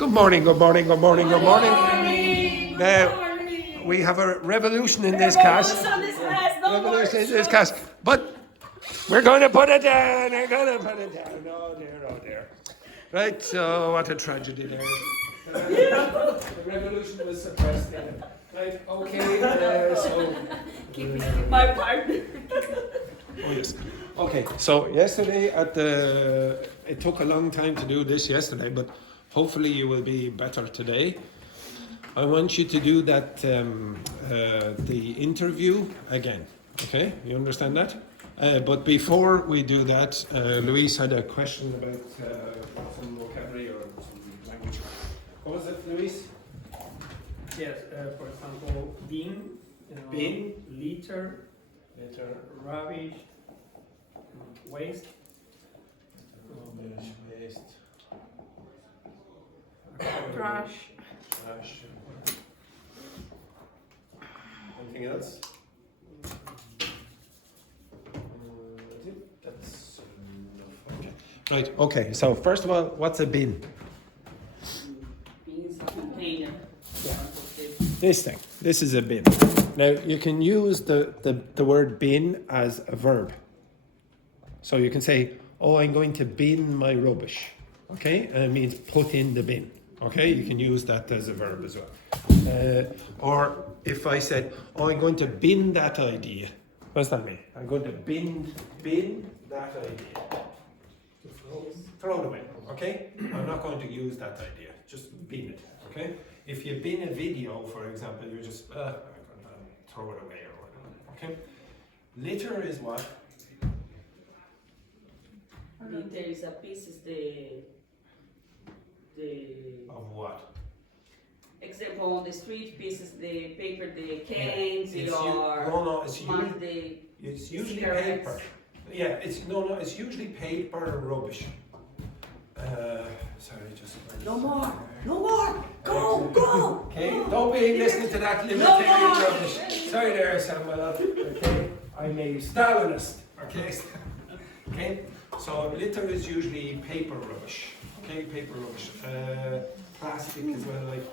Good morning, good morning, good morning, good morning. Morning. Now, we have a revolution in this class. Revolution in this class. But we're going to put it down. We're going to put it down. Oh dear, oh dear. Right, so what a tragedy there. The revolution was suppressed there. Right, okay, so... Keep me in my partner. Oh yes. Okay, so yesterday it took a long time to do this yesterday, but hopefully you will be better today. I want you to do that, the interview again, okay? You understand that? But before we do that, Louise had a question about some vocabulary or some language. What was it, Louise? Yes, for example, bin, Bin. litter, Later. rubbish, waste. Rubbish, waste, Trash. trash. Anything else? I think that's enough. Okay. Right, okay, so first of all, what's a bin? Means container. This thing. This is a bin. Now, you can use the word bin as a verb. So you can say, oh, I'm going to bin my rubbish. Okay? And it means put in the bin. Okay? You can use that as a verb as well. Or if I said, oh, I'm going to bin that idea. What does that mean? I'm going to bin that idea. Throw it away. Okay? I'm not going to use that idea. Just bin it. Okay? If you bin a video, for example, you're just throw it away or whatever. Okay? Litter is what? Litter is a piece, is the Of what? example on the street pieces, the paper, the cans, It's it's usually cigarettes. paper. Yeah, it's usually paper or rubbish. Sorry, just No more, go. Okay, don't be listening to that libertarian rubbish. Sorry there, Samuel. Okay, I'm a Stalinist. Okay, okay. So litter is usually paper rubbish. Okay, paper rubbish. Plastic as well, like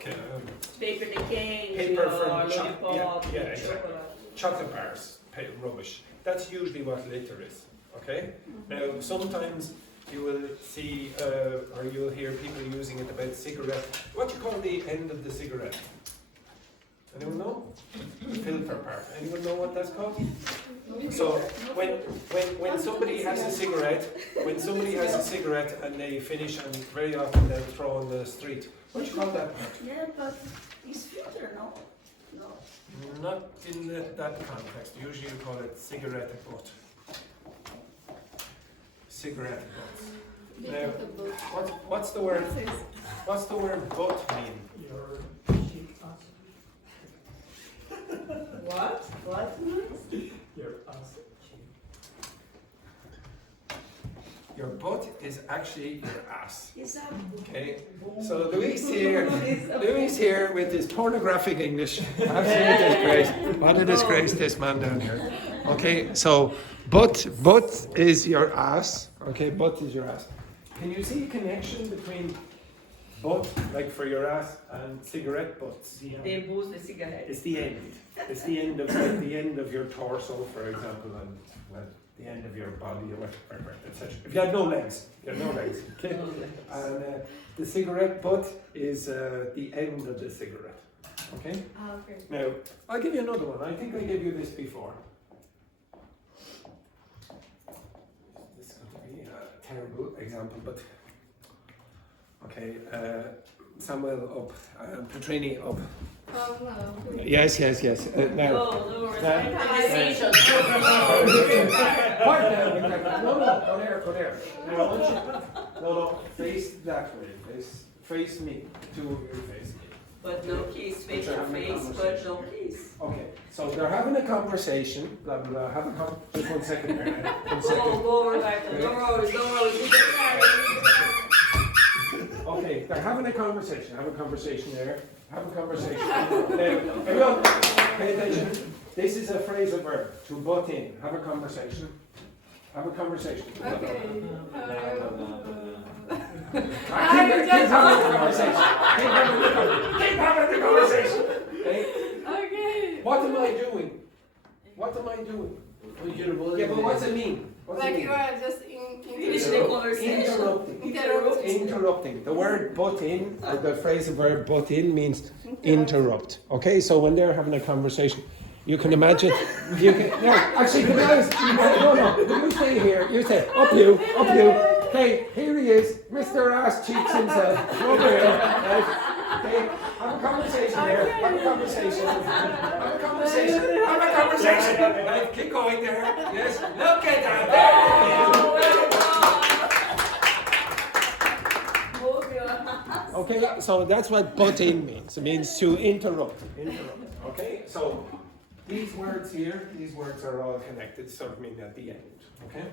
Paper, the cans, paper from lollipop, exactly. chocolate. Chocolate bars, rubbish. That's usually what litter is. Okay. Now sometimes you will see or you'll hear people using it about cigarette. What do you call the end of the cigarette? Anyone know? The filter part. Anyone know what that's called? So when somebody has a cigarette, and they finish, and very often they'll throw on the street. What do you call that part? Yeah, but it's filter, no? Not in that context. Usually you call it cigarette butt. Cigarette butts. Now, what's the word? What's the word butt mean? Your shit ass. What? What? Your ass. Your butt is actually your ass. Is that? Okay. So Louise here with his pornographic English. Absolute disgrace. What a disgrace this man down here. Okay. So butt is your ass. Okay. Butt is your ass. Can you see a connection between butt, like for your ass, and cigarette butts? They boost the cigarette. It's the end. It's the end of like the end of your torso, for example, and well, the end of your body, or whatever, etc. If you had no legs, okay. And the cigarette butt is the end of the cigarette. Okay. Okay. Now I'll give you another one. I think I gave you this before. This is going to be a terrible example, but okay. Samuel up, Petrini up. Oh, no. Yes. Now. No, Quiet down. No, go there. Now, I want you, no, face that way. Face me. Two of you face me. But no kiss, face to face, but no kiss. Okay, so they're having a conversation. Blah blah blah. Just 1 second there. 1 second. Go, Roberto. Don't worry. Okay, they're having a conversation. Have a conversation there. Have a conversation. Now, everyone, pay attention. This is a phrasal verb. To butt in. Have a conversation. Have a conversation. Okay. Keep having a conversation. What am I doing? Yeah, but what's it mean? What's it Like mean? you are just Finish the conversation. Interrupting. The word butt in, or the phrasal verb butt in means interrupt. Okay, so when they're having a conversation, you can imagine. You can, no, actually, to be honest, no. You stay here. You say up you. Hey, here he is, Mr. Ass Cheeks himself. Over here. Right? Okay, have a conversation here. Have a conversation. Right, keep going there. Yes, look at that. Okay, so that's what butt in means. It means to interrupt. Okay, so these words here, these words are all connected, so I mean at the end. Okay,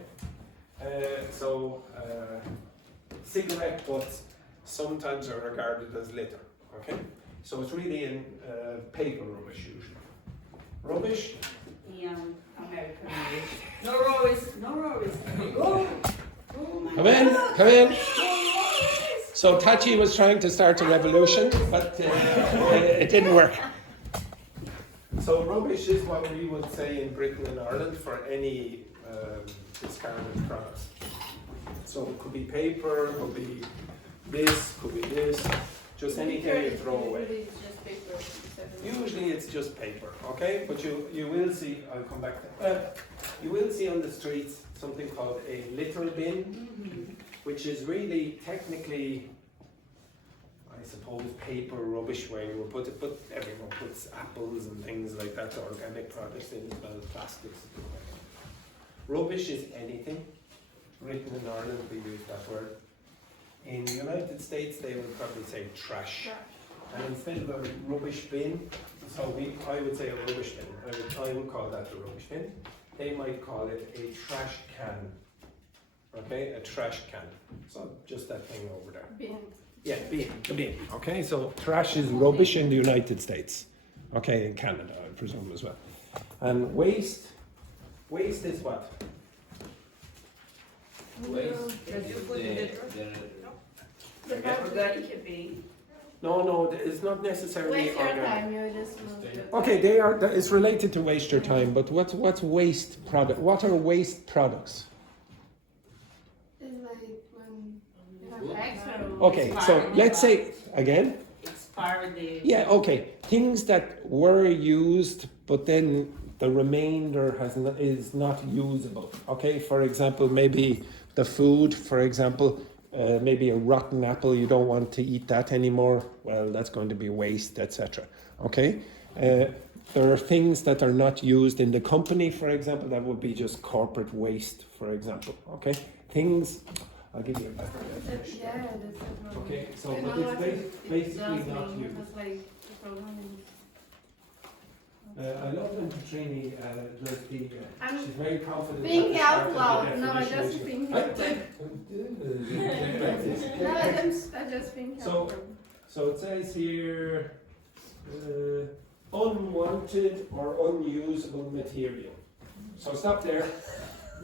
cigarette butts sometimes are regarded as litter. Okay, so it's really in paper rubbish usually. Rubbish. American English. No worries. Come in. So Tachi was trying to start a revolution, but it didn't work. So rubbish is what we would say in Britain and Ireland for any discarded products. So it could be paper, could be this, just anything you throw away. Usually it's just paper, okay? But you will see, I'll come back to that. You will see on the streets something called a litter bin, which is really technically, I suppose, paper rubbish where you will put it, but everyone puts apples and things like that, organic products in as well, plastics. Rubbish is anything. Written in Ireland, we use that word. In the United States, they would probably say trash. And instead of a rubbish bin, so I would say a rubbish bin. I would call that a rubbish bin. They might call it a trash can. Okay, a trash can. So just that thing over there. Bin. Yeah, the bin. Okay, so trash is rubbish in the United States. Okay, in Canada, I presume as well. And waste is what? Organic bin. No, it's not necessarily Waste your organic. time, you just move it. Okay, it's related to waste your time, but what's waste product? What are waste products? It's like when you have extra. Okay, so let's say again. Expired the. Yeah, okay. Things that were used, but then the remainder is not usable. Okay, for example, maybe the food, for example, maybe a rotten apple, you don't want to eat that anymore. Well, that's going to be waste, etc. Okay, there are things that are not used in the company, for example, that would be just corporate waste, for example. Okay, things. I'll give you a better definition. Yeah, that's the problem. Okay, so You but know it's what it basically does not mean? used. It's like the problem I love when Petrini does the. I'm she's very confident. Thinking at the start out of the loud. No, I definition. just think. I No, I just think. So- So it says here, unwanted or unusable material. So stop there.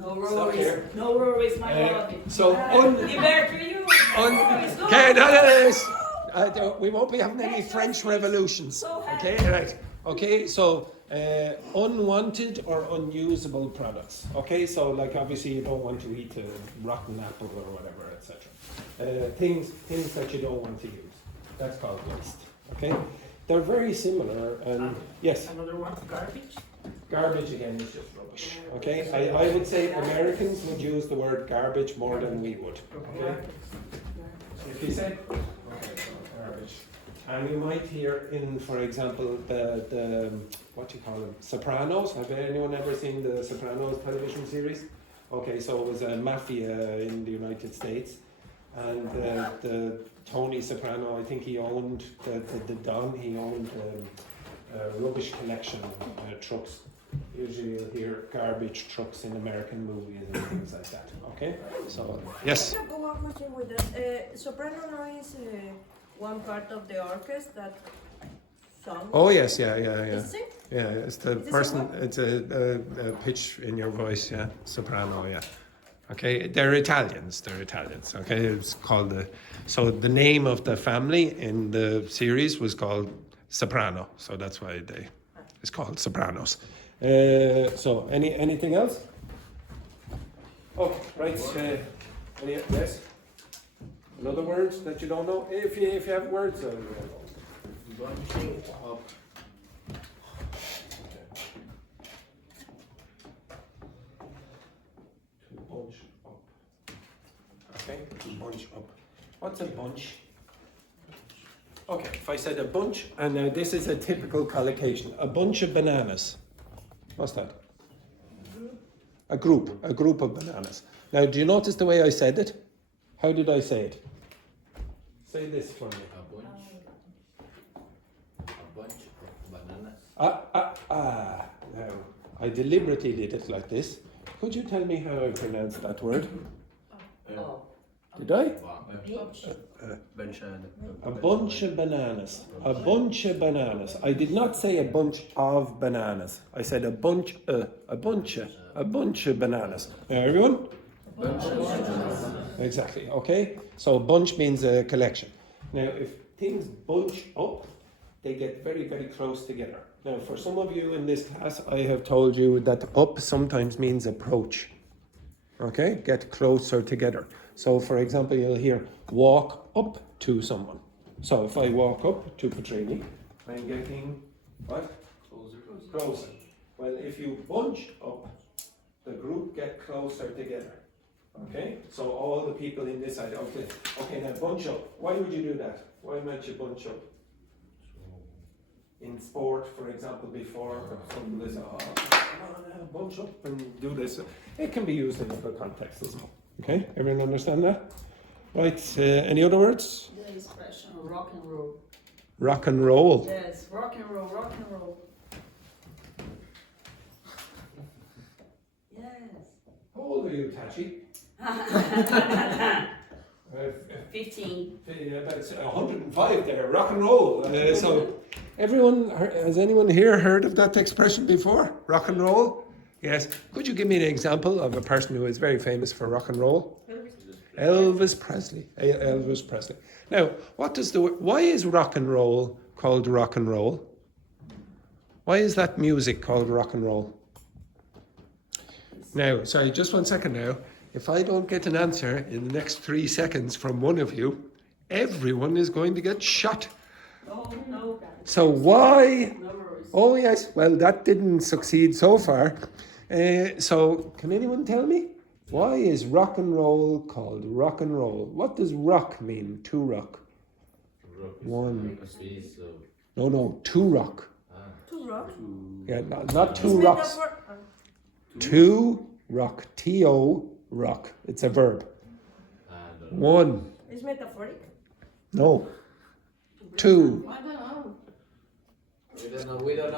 No Stop here. worries. No worries, my love. So Liberty for you. Okay, no. We won't be having any French revolutions. So Okay, right. Okay, so unwanted or unusable products. Okay, so like obviously you don't want to eat a rotten apple or whatever, etc. Things that you don't want to use. That's called waste. Okay, they're very similar. And yes, Another one, garbage. garbage again is just rubbish. Okay, I would say Americans would use the word garbage more than we would. Okay, if you say garbage. And you might hear in, for example, the what do you call them? Sopranos. Have anyone ever seen the Sopranos television series? Okay, so it was a mafia in the United States, and the Tony Soprano, I think he owned the Don. He owned rubbish collection trucks. Usually you'll hear garbage trucks in American movies and things like that. Okay, so yes. I can go one more thing with that. Soprano now is one part of the orchestra that song. Oh yes, yeah. Is it? Yeah, it's the Is this person. a It's a pitch in your voice. Yeah, soprano. Yeah. Okay, they're Italians. Okay, it's called the. So the name of the family in the series was called Soprano. So that's why it's called Sopranos. So, anything else? Oh, right. Yes. Another word that you don't know? If you have words, Bunching up. to bunch up. Okay, to bunch up. What's a bunch? Okay, if I said a bunch, and now this is a typical collocation, a bunch of bananas. What's that? A group of bananas. Now, do you notice the way I said it? How did I say it? Say this for me. A bunch of bananas. Now, I deliberately did it like this. Could you tell me how I pronounce that word? Oh. Did I? Bunch A bunch of bananas. A bunch of bananas. I did not say a bunch of bananas. I said a bunch of bananas. Now, everyone? Exactly, okay? So bunch means a collection. Now, if things bunch up, they get very, very close together. Now, for some of you in this class, I have told you that up sometimes means approach. Okay? Get closer together. So, for example, you'll hear walk up to someone. So, if I walk up to Petrini, I'm getting what? Closer. Well, if you bunch up, the group get closer together. Okay? So, all the people in this side. Okay, now bunch up. Why would you do that? Why might you bunch up? In sport, for example, before someone is, bunch up and do this. It can be used in other contexts as well. Okay, everyone understand that? Right, any other words? The expression rock and roll. Rock and roll. Yes, rock and roll, rock and roll. Yes. How old are you, Tachi? 15. About 105 there, rock and roll. So, has anyone here heard of that expression before? Rock and roll? Yes. Could you give me an example of a person who is very famous for rock and roll? Elvis Presley. Elvis Presley. Now, why is rock and roll called rock and roll? Why is that music called rock and roll? Now, sorry, just 1 second now. If I don't get an answer in the next 3 seconds from one of you, everyone is going to get shot. Oh, no. So why? No worries. Oh, yes. Well, that didn't succeed so far. So can anyone tell me? Why is rock and roll called rock and roll? What does rock mean? To rock. One. No, to rock. To rock. Yeah, not two It's rocks. To rock. T-O, rock. It's a verb. One. It's metaphoric. No. Two. I don't know. We don't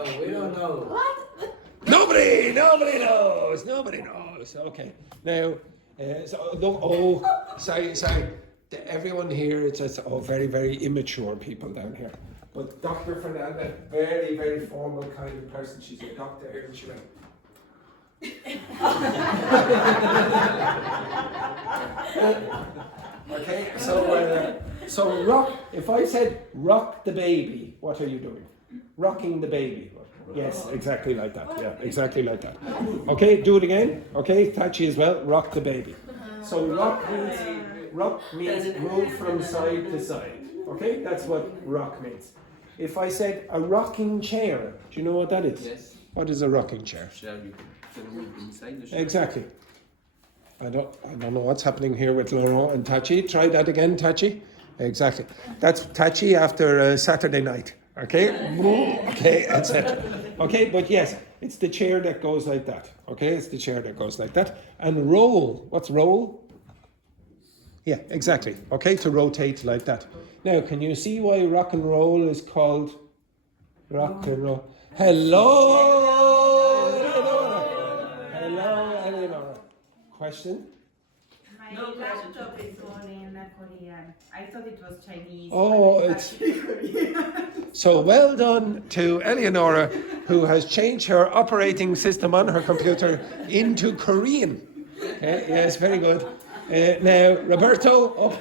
know. What? Nobody knows. Okay. Now, sorry. Everyone here, it's just, very, very immature people down here. But Dr. Fernanda, very, very formal kind of person. She's a doctor here and she went. Okay, so rock. If I said rock the baby, what are you doing? Rocking the baby. Yes, exactly like that. Yeah, exactly like that. Okay, do it again. Okay, Tachi as well. Rock the baby. So rock means move from side to side. Okay, that's what rock means. If I said a rocking chair, do you know what that is? Yes. What is a rocking chair? Chair, you can move inside the chair. Exactly. I don't know what's happening here with Laurent and Tachi. Try that again, Tachi. Exactly. That's Tachi after Saturday night. Okay? Okay, etc. Okay, but yes, it's the chair that goes like that. Okay, it's the chair that goes like that. And roll. What's roll? Yeah, exactly. Okay, to rotate like that. Now, can you see why rock and roll is called rock and roll? Hello, Eleonora. Question? My No question. laptop is on in Korean. I thought it was Chinese. Oh, but it's actually Korean. so well done to Eleonora, who has changed her operating system on her computer into Korean. Okay, yes, very good. Now, Roberto, up.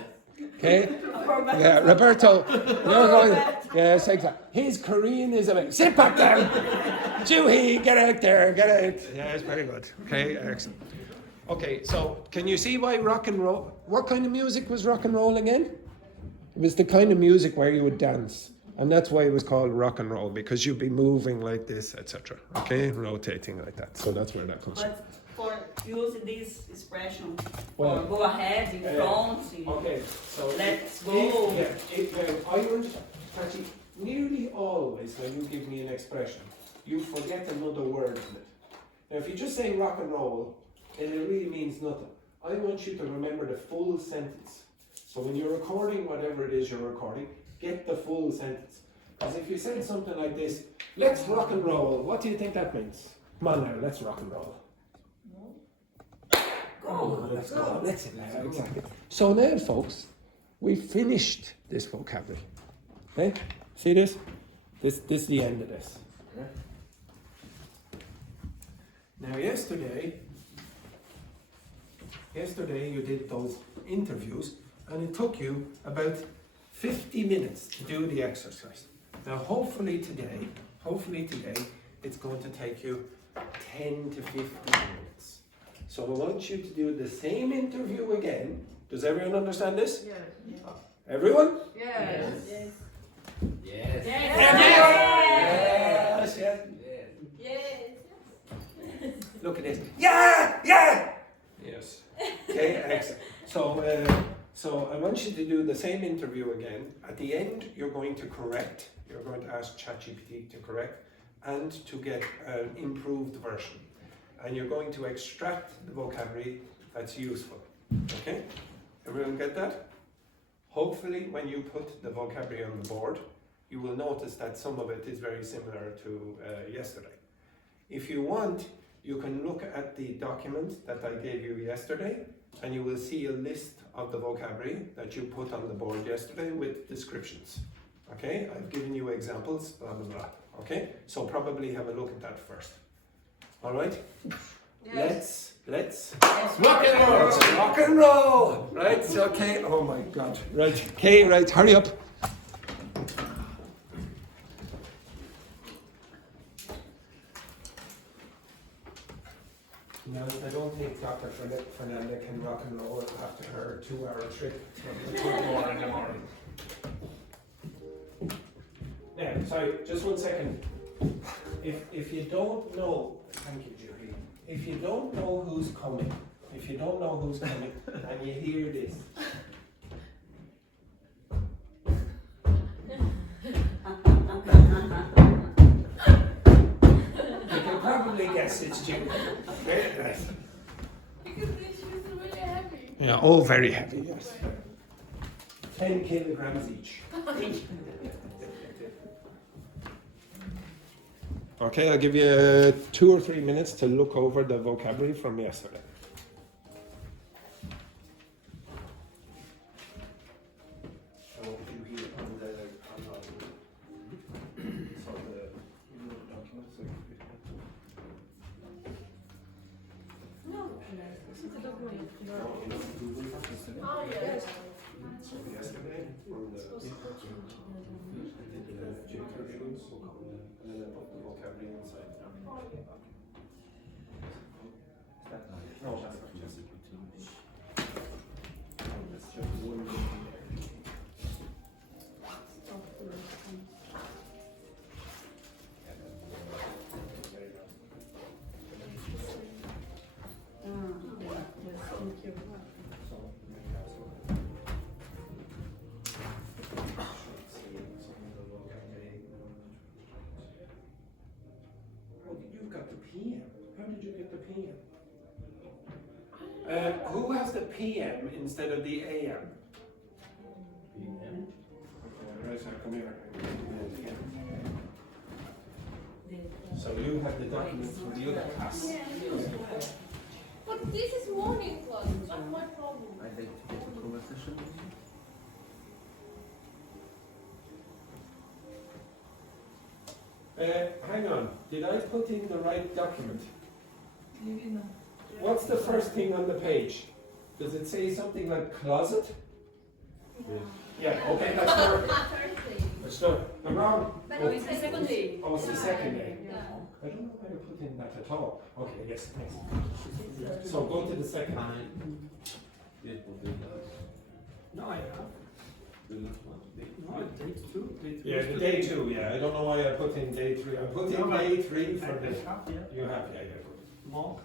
Okay, Yeah, Roberto. You're going. Yes, exactly. His Korean is amazing. Sit back down. Juhi, get out there. Get out. Yes, very good. Okay, excellent. Okay, so can you see why rock and roll? What kind of music was rock and roll again? It was the kind of music where you would dance. And that's why it was called rock and roll, because you'd be moving like this, etc. Okay, rotating like that. So that's where that comes from. But for using this expression, Well, or go ahead in front, Okay, so let's go. I understand. Actually, nearly always when you give me an expression, you forget another word in it. Now, if you just say rock and roll, then it really means nothing. I want you to remember the full sentence. So when you're recording whatever it is you're recording, get the full sentence. Because if you said something like this, let's rock and roll, what do you think that means? Come on now, let's rock and roll. Go, let's go. Let's exactly. So now, folks, we finished this vocabulary. Okay? See this? This is the end of this. Okay? Now, yesterday you did those interviews, and it took you about 50 minutes to do the exercise. Now, hopefully today, it's going to take you 10 to 15 minutes. So I want you to do the same interview again. Does everyone understand this? Yes. Everyone? Yes. Yes. Yes, yes. Yes. Look at this. Yeah, yeah. Yes. Okay, excellent. So I want you to do the same interview again. At the end, you're going to correct. You're going to ask ChatGPT to correct and to get an improved version. And you're going to extract the vocabulary that's useful. Okay? Everyone get that? Hopefully, when you put the vocabulary on the board, you will notice that some of it is very similar to yesterday. If you want, you can look at the document that I gave you yesterday, and you will see a list of the vocabulary that you put on the board yesterday with descriptions. Okay? I've given you examples, blah, blah, blah. Okay? So probably have a look at that first. All right? Yes. Let's rock and roll. Rock and roll. Right? Okay. Oh my God. Right. Okay. Right. Hurry up. No, I don't think Dr. Fernanda can rock and roll after her 2-hour trip from the 2 in the morning. Now, sorry, just 1 second. If you don't know, thank you, Julie. If you don't know who's coming, and you hear this, you can probably guess it's Julie. Right? Because these shoes are really heavy. Yeah, all very heavy, yes. 10 kilograms each. Okay, I'll give you 2 or 3 minutes to look over the vocabulary from yesterday. Oh, yes. So yesterday, on the interviews, and then I put the vocabulary inside. No, that's not just that's just one. You've got the PM. How did you get the PM? Who has the PM instead of the AM? PM. Right, so come here. So you have the documents for the other class. But this is morning class, not my problem. I'd like to get a conversation. Hang on, did I put in the right document? What's the first thing on the page? Does it say something like closet? Yeah, okay, that's perfect. Thursday. Let's do it. I'm wrong. But Oh, it's the second day. oh, it's the second day. Yeah. I don't know why I put in that at all. Okay, yes, thanks. So go to the second. No, I have. No, it takes two. Yeah, the day 2, yeah. I don't know why I put in day 3. I put in day 3 for the. I have, yeah. You have, yeah, yeah. More.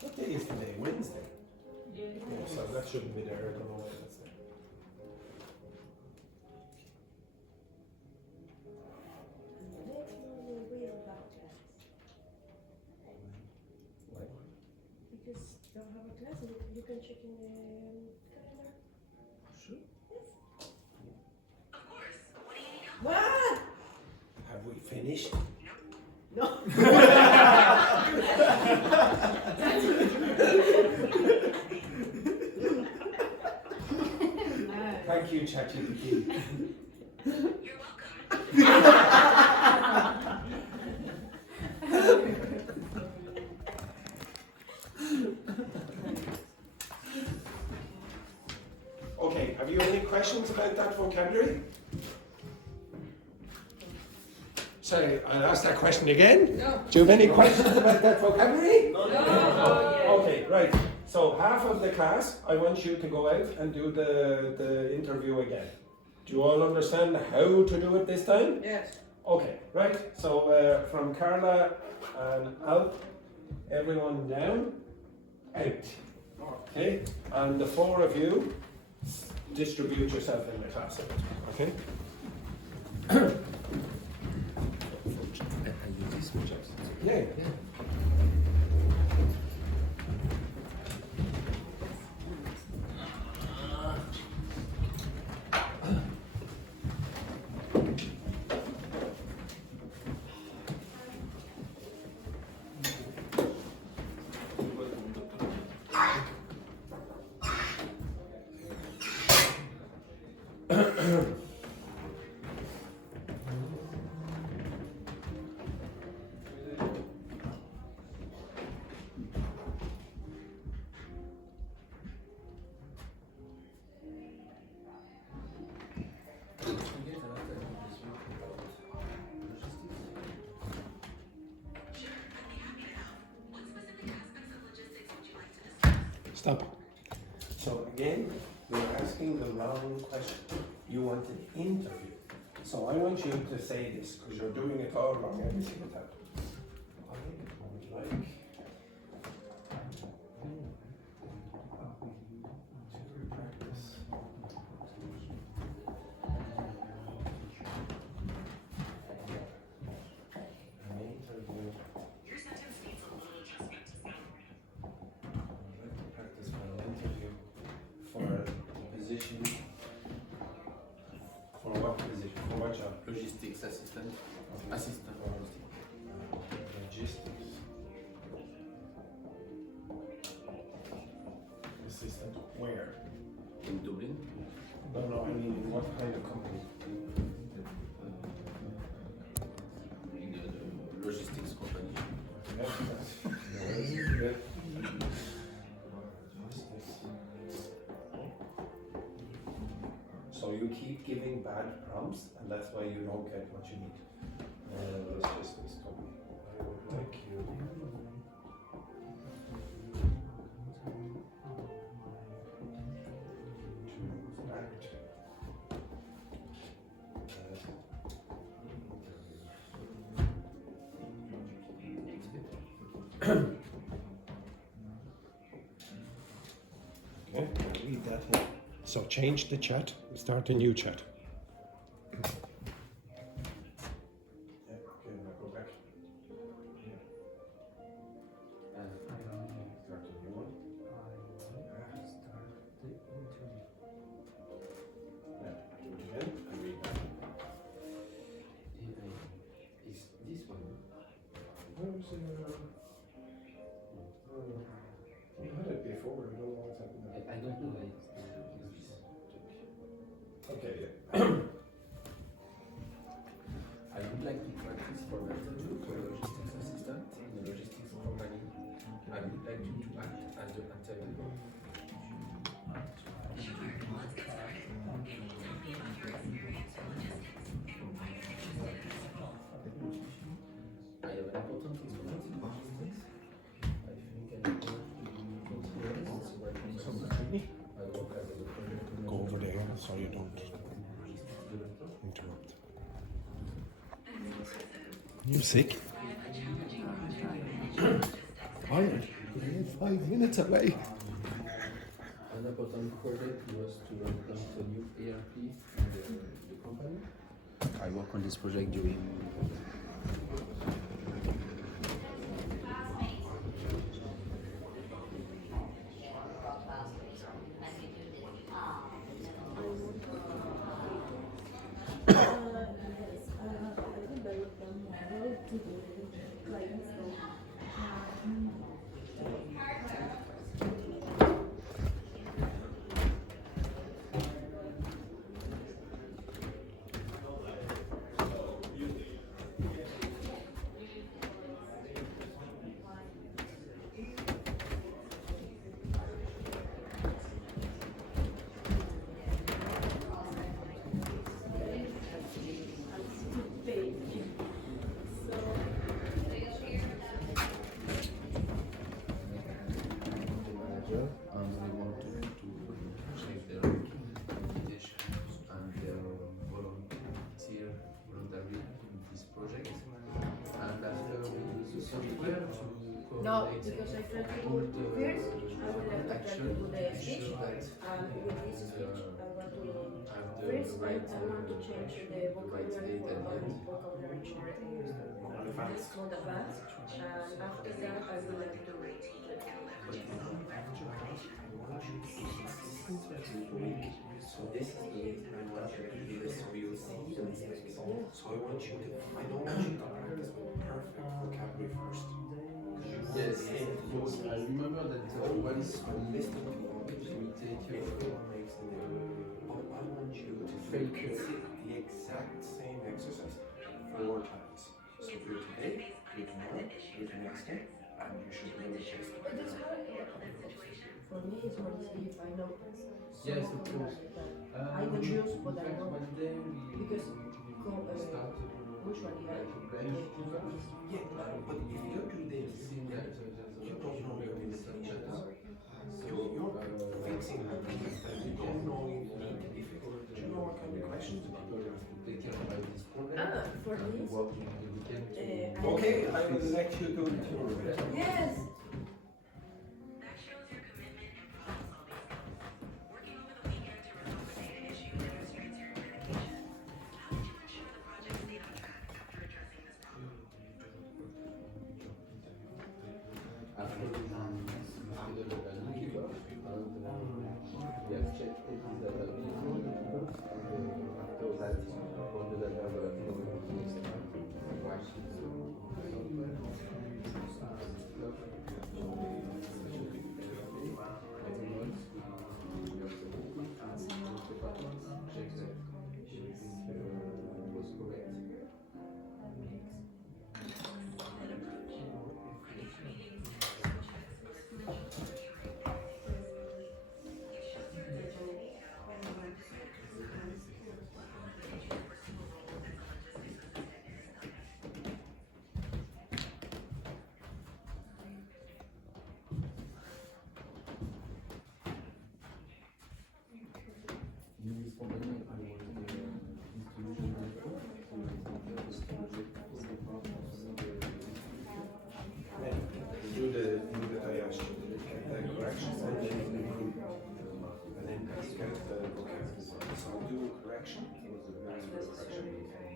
What day is today? Wednesday. Yeah, so that shouldn't be there. I don't know why that's there. Next morning we don't have class. Why? Because don't have a class, you can check in the calendar. Sure. What? Have we finished? No. Thank you, ChatGPT. Okay, have you any questions about that vocabulary? Sorry, I'll ask that question again. No. Do you have any questions about that vocabulary? No. Okay, right. So half of the class, I want you to go out and do the interview again. Do you all understand how to do it this time? Yes. Okay, right. So from Carla and out, everyone down, out. Okay, and the 4 of you distribute yourself in the class. Okay. Yeah. Stop. So again, you're asking the wrong question. You want an interview. So I want you to say this because you're doing it all wrong every single time. I would like to practice. An interview. Your sentence needs a little adjustment to sound right. I'd like to practice for an interview for the position. For what position? For what job? Logistics assistant. Assistant. Logistics. Assistant where? In Dublin. No, I mean what kind of company? In the logistics company. Yeah, that's good. So you keep giving bad prompts, and that's why you don't get what you need. Logistics company. I would like you. To act Okay, I'll read that here. So change the chat, start a new chat. Yeah, okay, now go back. Start a new one. Yeah, do it again, and read that. Is this one? interrupt. You sick? Tired? You're 5 minutes away. An important project was to implement a new ERP in the company. I work on this project during manager, and we wanted to check their documentation and their voluntary in this project. And after we use the software to No, coordinate because I tried to all do the first, I will have to try action, to do the speech, ensure that and with this speech, I want to, have the first, I right, want to change the vocabulary for date and all vocabulary change. It's called advanced, and after that, I will have to So this is the way I want you to do this, so you'll see the mistakes. So I want you to, I don't want you to practice with perfect vocabulary first. yes, I remember that once we Listen to all it will take you everyone makes the name. I want you to Fake. the exact same exercise 4 times. So do it today, do it tomorrow, do it the next day, and you should be able to chase it. But it's hard. For me, it's more easy if I know. Yes, of course. I would choose what I know. One day we Because start to usually I Yeah, but if you do this, seeing that you don't know your limitations. You're fixing things that you don't know you need to be fixed. Do you know what kind of questions people ask? take care about this problem. For And we this, work in the weekend to Okay, I will let you do it too. yes. That shows your commitment and problem solving skills. Working over the weekend to resolve a data issue demonstrates your dedication. How did you ensure the project stayed on track after addressing this problem? after we consider the keeper and we have checked it is that the people and after that all the data were was correct. In this company, I was the distribution manager, so this project was the part of Do the diaster, the corrections, and then improve. And then get the vocabulary. So I'll do a correction, ask for a correction,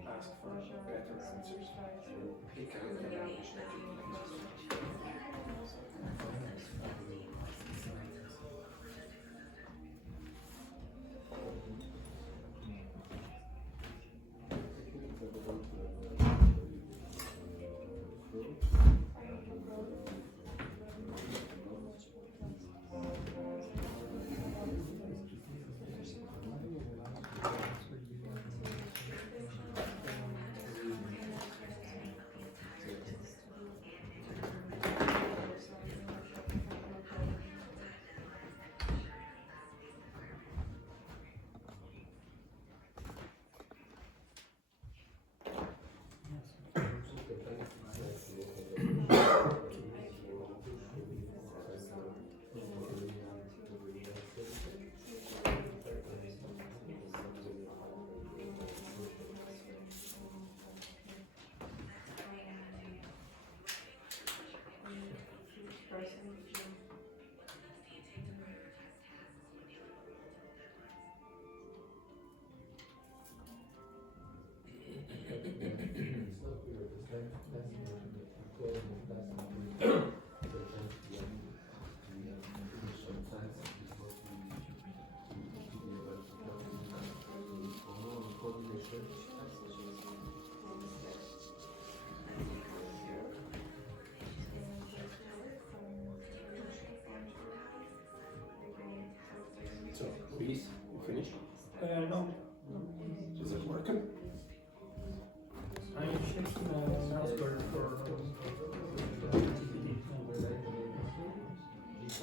ask for better answers, and pick out the language that you can use. do you take to prioritize tasks when dealing with multiple deadlines? So, Luis, you finished? No. Is it working? I checked password for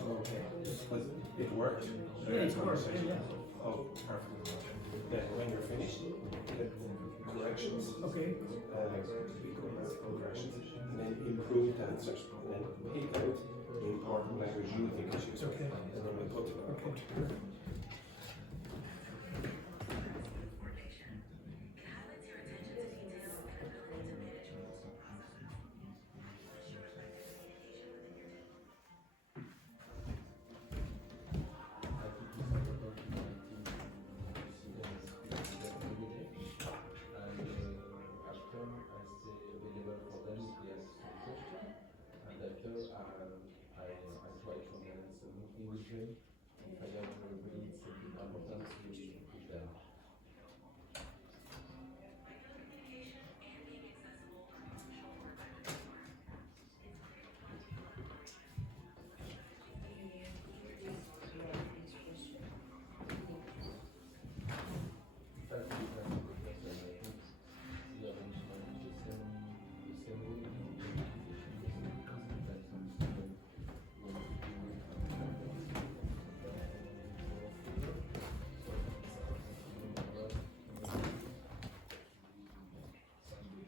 Okay. It worked? Yeah, it works. Yeah. Oh, perfect. Then when you're finished, hit corrections, Okay. corrections, and then improved answers, and then pick out the important language you think is useful, Okay. and then we put it on. Okay. Coordination. It highlights your attention to detail and ability to manage multiple processes. Ensure effective communication within your team. Regular communication and being accessible are crucial for effective work.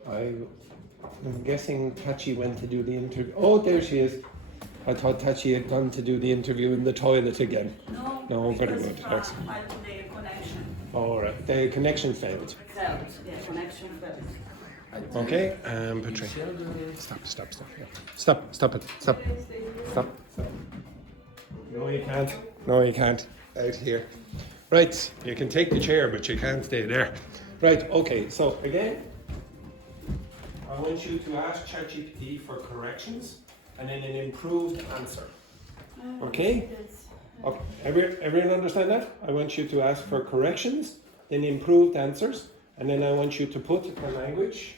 I'm guessing Tachi went to do the interview. Oh, there she is. I thought Tachi had gone to do the interview in the toilet again. No, very because, good. Excellent. the connection All right, the connection failed. failed. Yeah, connection failed. Okay, Patrick. Stop, yeah. Stop it. Stop. No, you can't. No, you can't. Out here. Right, you can take the chair, but you can't stay there. Right, okay, so again, I want you to ask ChatGPT for corrections and then an improved answer. Okay? Okay. Everyone understand that? I want you to ask for corrections, then improved answers, and then I want you to put the language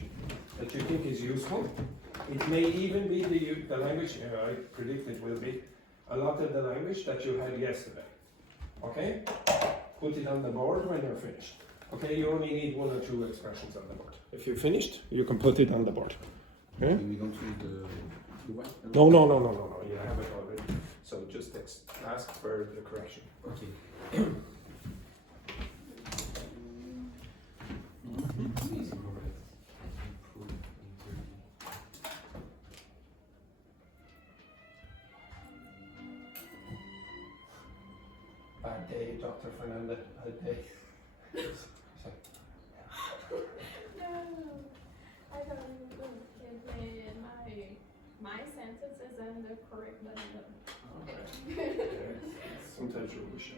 that you think is useful. It may even be the language, I predict it will be, a lot of the language that you had yesterday. Okay? Put it on the board when you're finished. Okay, you only need 1 or 2 expressions on the board. If you're finished, you can put it on the board. Okay? We don't use the one? No, you have it already. So just ask for the correction. Okay. Bad day, Dr. Fernanda. Bad day. I don't even my sentences and the correct Okay. Sometimes you wish.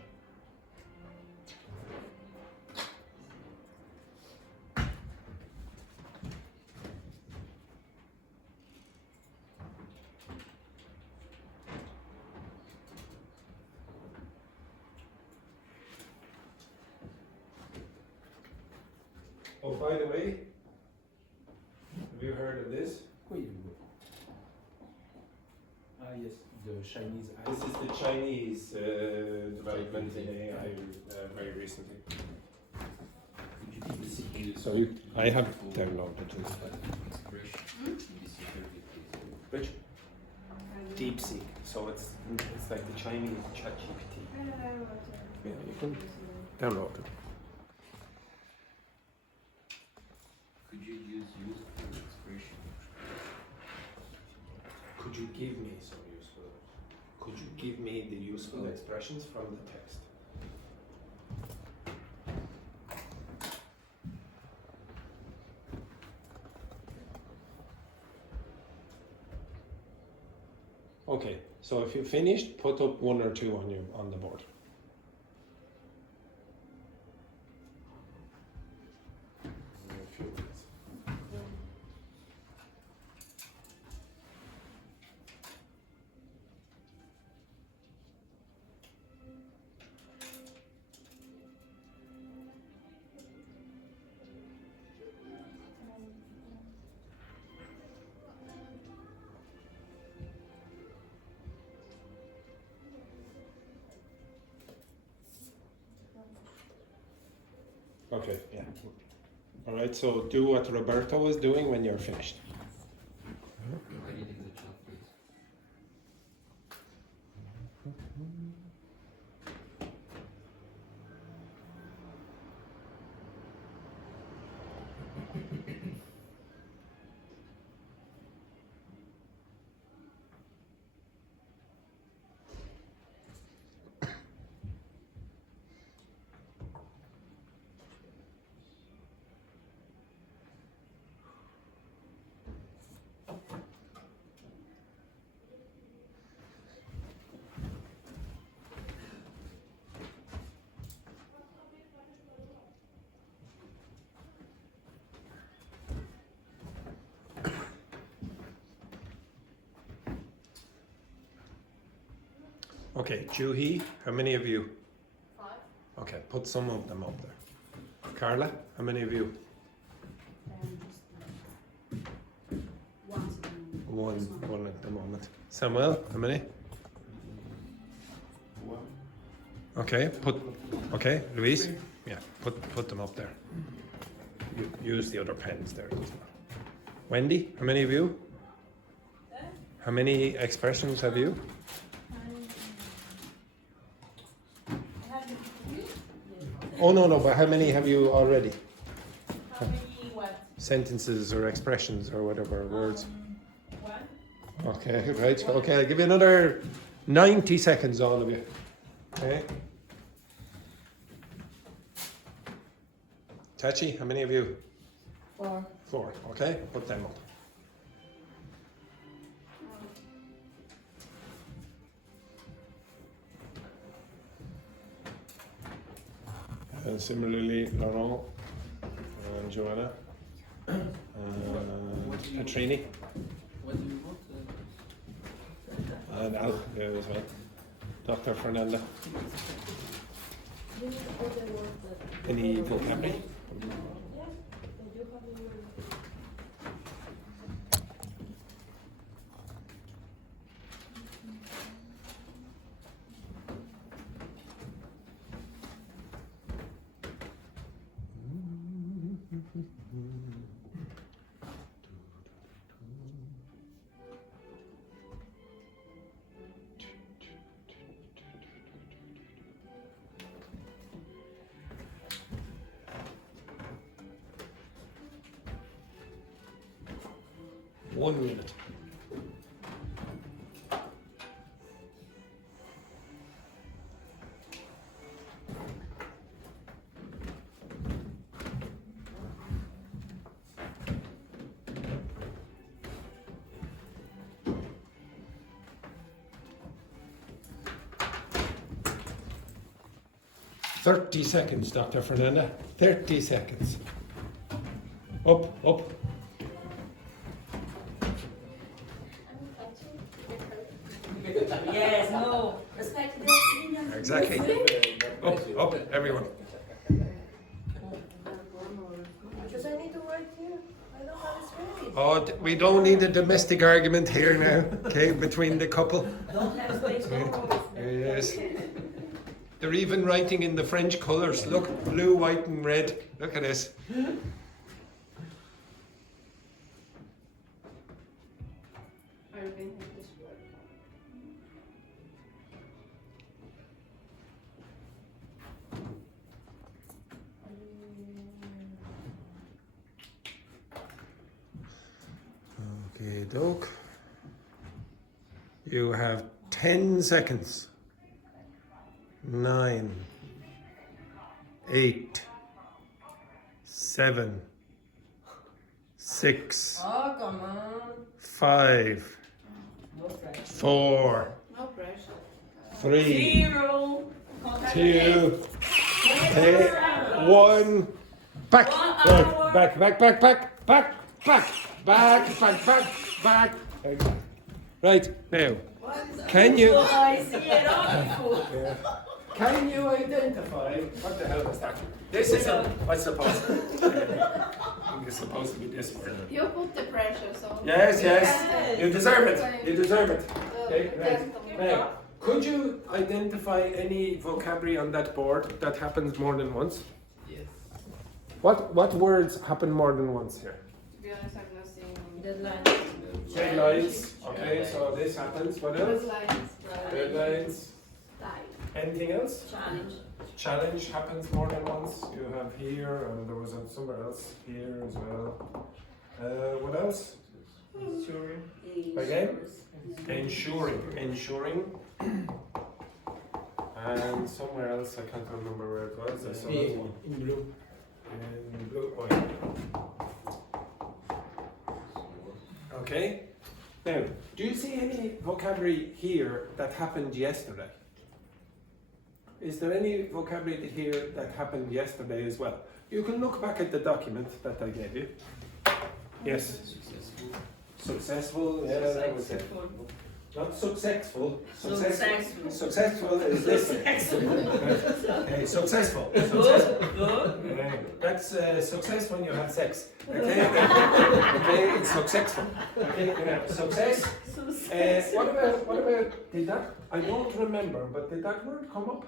Oh, by the way, have you heard of this? Wait. Yes, the Chinese This is the Chinese development in AI very recently. So I have downloaded it. Which? DeepSeek. So it's like the Chinese ChatGPT. Yeah, you can download it. Could you use useful expression? Could you give me some useful? Could you give me the useful expressions from the text? Okay, So if you finished, put up 1 or 2 on the board. A few minutes. Okay, yeah. All right, so do what Roberto was doing when you're finished. Editing the chat, please. Okay, Juhi, how many of you? 5. Okay, put some of them up there. Carla, how many of you? One at the moment. Samuel, how many? Okay, okay, Louise? Yeah, put them up there. Use the other pens there as well. Wendy, how many of you? How many expressions have you? Oh no, but how many have you already? How many what? Sentences or expressions or whatever words. 1. Okay, right. Okay, I'll give you another 90 seconds, all of you. Okay. Tachi, how many of you? 4. 4. Okay, put them up. And similarly, Laurent and Joanna and Petrini What do you want? and Al there as well. Dr. Fernanda. Any vocabulary? One minute. "30 seconds, Dr. Fernanda. 30 seconds. Up. Yes, no. Respect the opinion. Exactly. Up, everyone. Because I need to work here. I don't have space. Oh, we don't need a domestic argument here now, okay, between the couple. Don't have space for Yes. They're even writing in the French colours. Look, blue, white and red. Look at this. Okay, Doc. You have 10 seconds. 9, 8, 7, 6, Oh, come on. 5, 4, No 3, 0. 2, 1. Back. hour. Back. Okay. Right now, can you I see it all. can you identify what the hell is that? This is what's supposed to it's supposed to be this word. You put the pressure, so. Yes. You deserve it. You deserve it. Okay, The right. Now, could you identify any vocabulary on that board that happens more than once? Yes. What words happen more than once here? To be honest, I've not seen. Deadline. Deadlines. Okay, so this happens. What else? Deadlines. Deadlines. Time. Anything else? Challenge. Challenge happens more than once. You have here, and there was somewhere else here as well. What else? Again? Ensuring. And somewhere else, I can't remember where it was. I saw it in blue. In blue. Oh, yeah. Okay. Now, do you see any vocabulary here that happened yesterday? Is there any vocabulary here that happened yesterday as well? You can look back at the document that I gave you. Yes. Successful, yeah, that was it. Not successful. Successful is this. Okay, successful. Yeah, that's success when you have sex. Okay, okay, it's successful. Okay, success. What about did that? I don't remember, but did that word come up?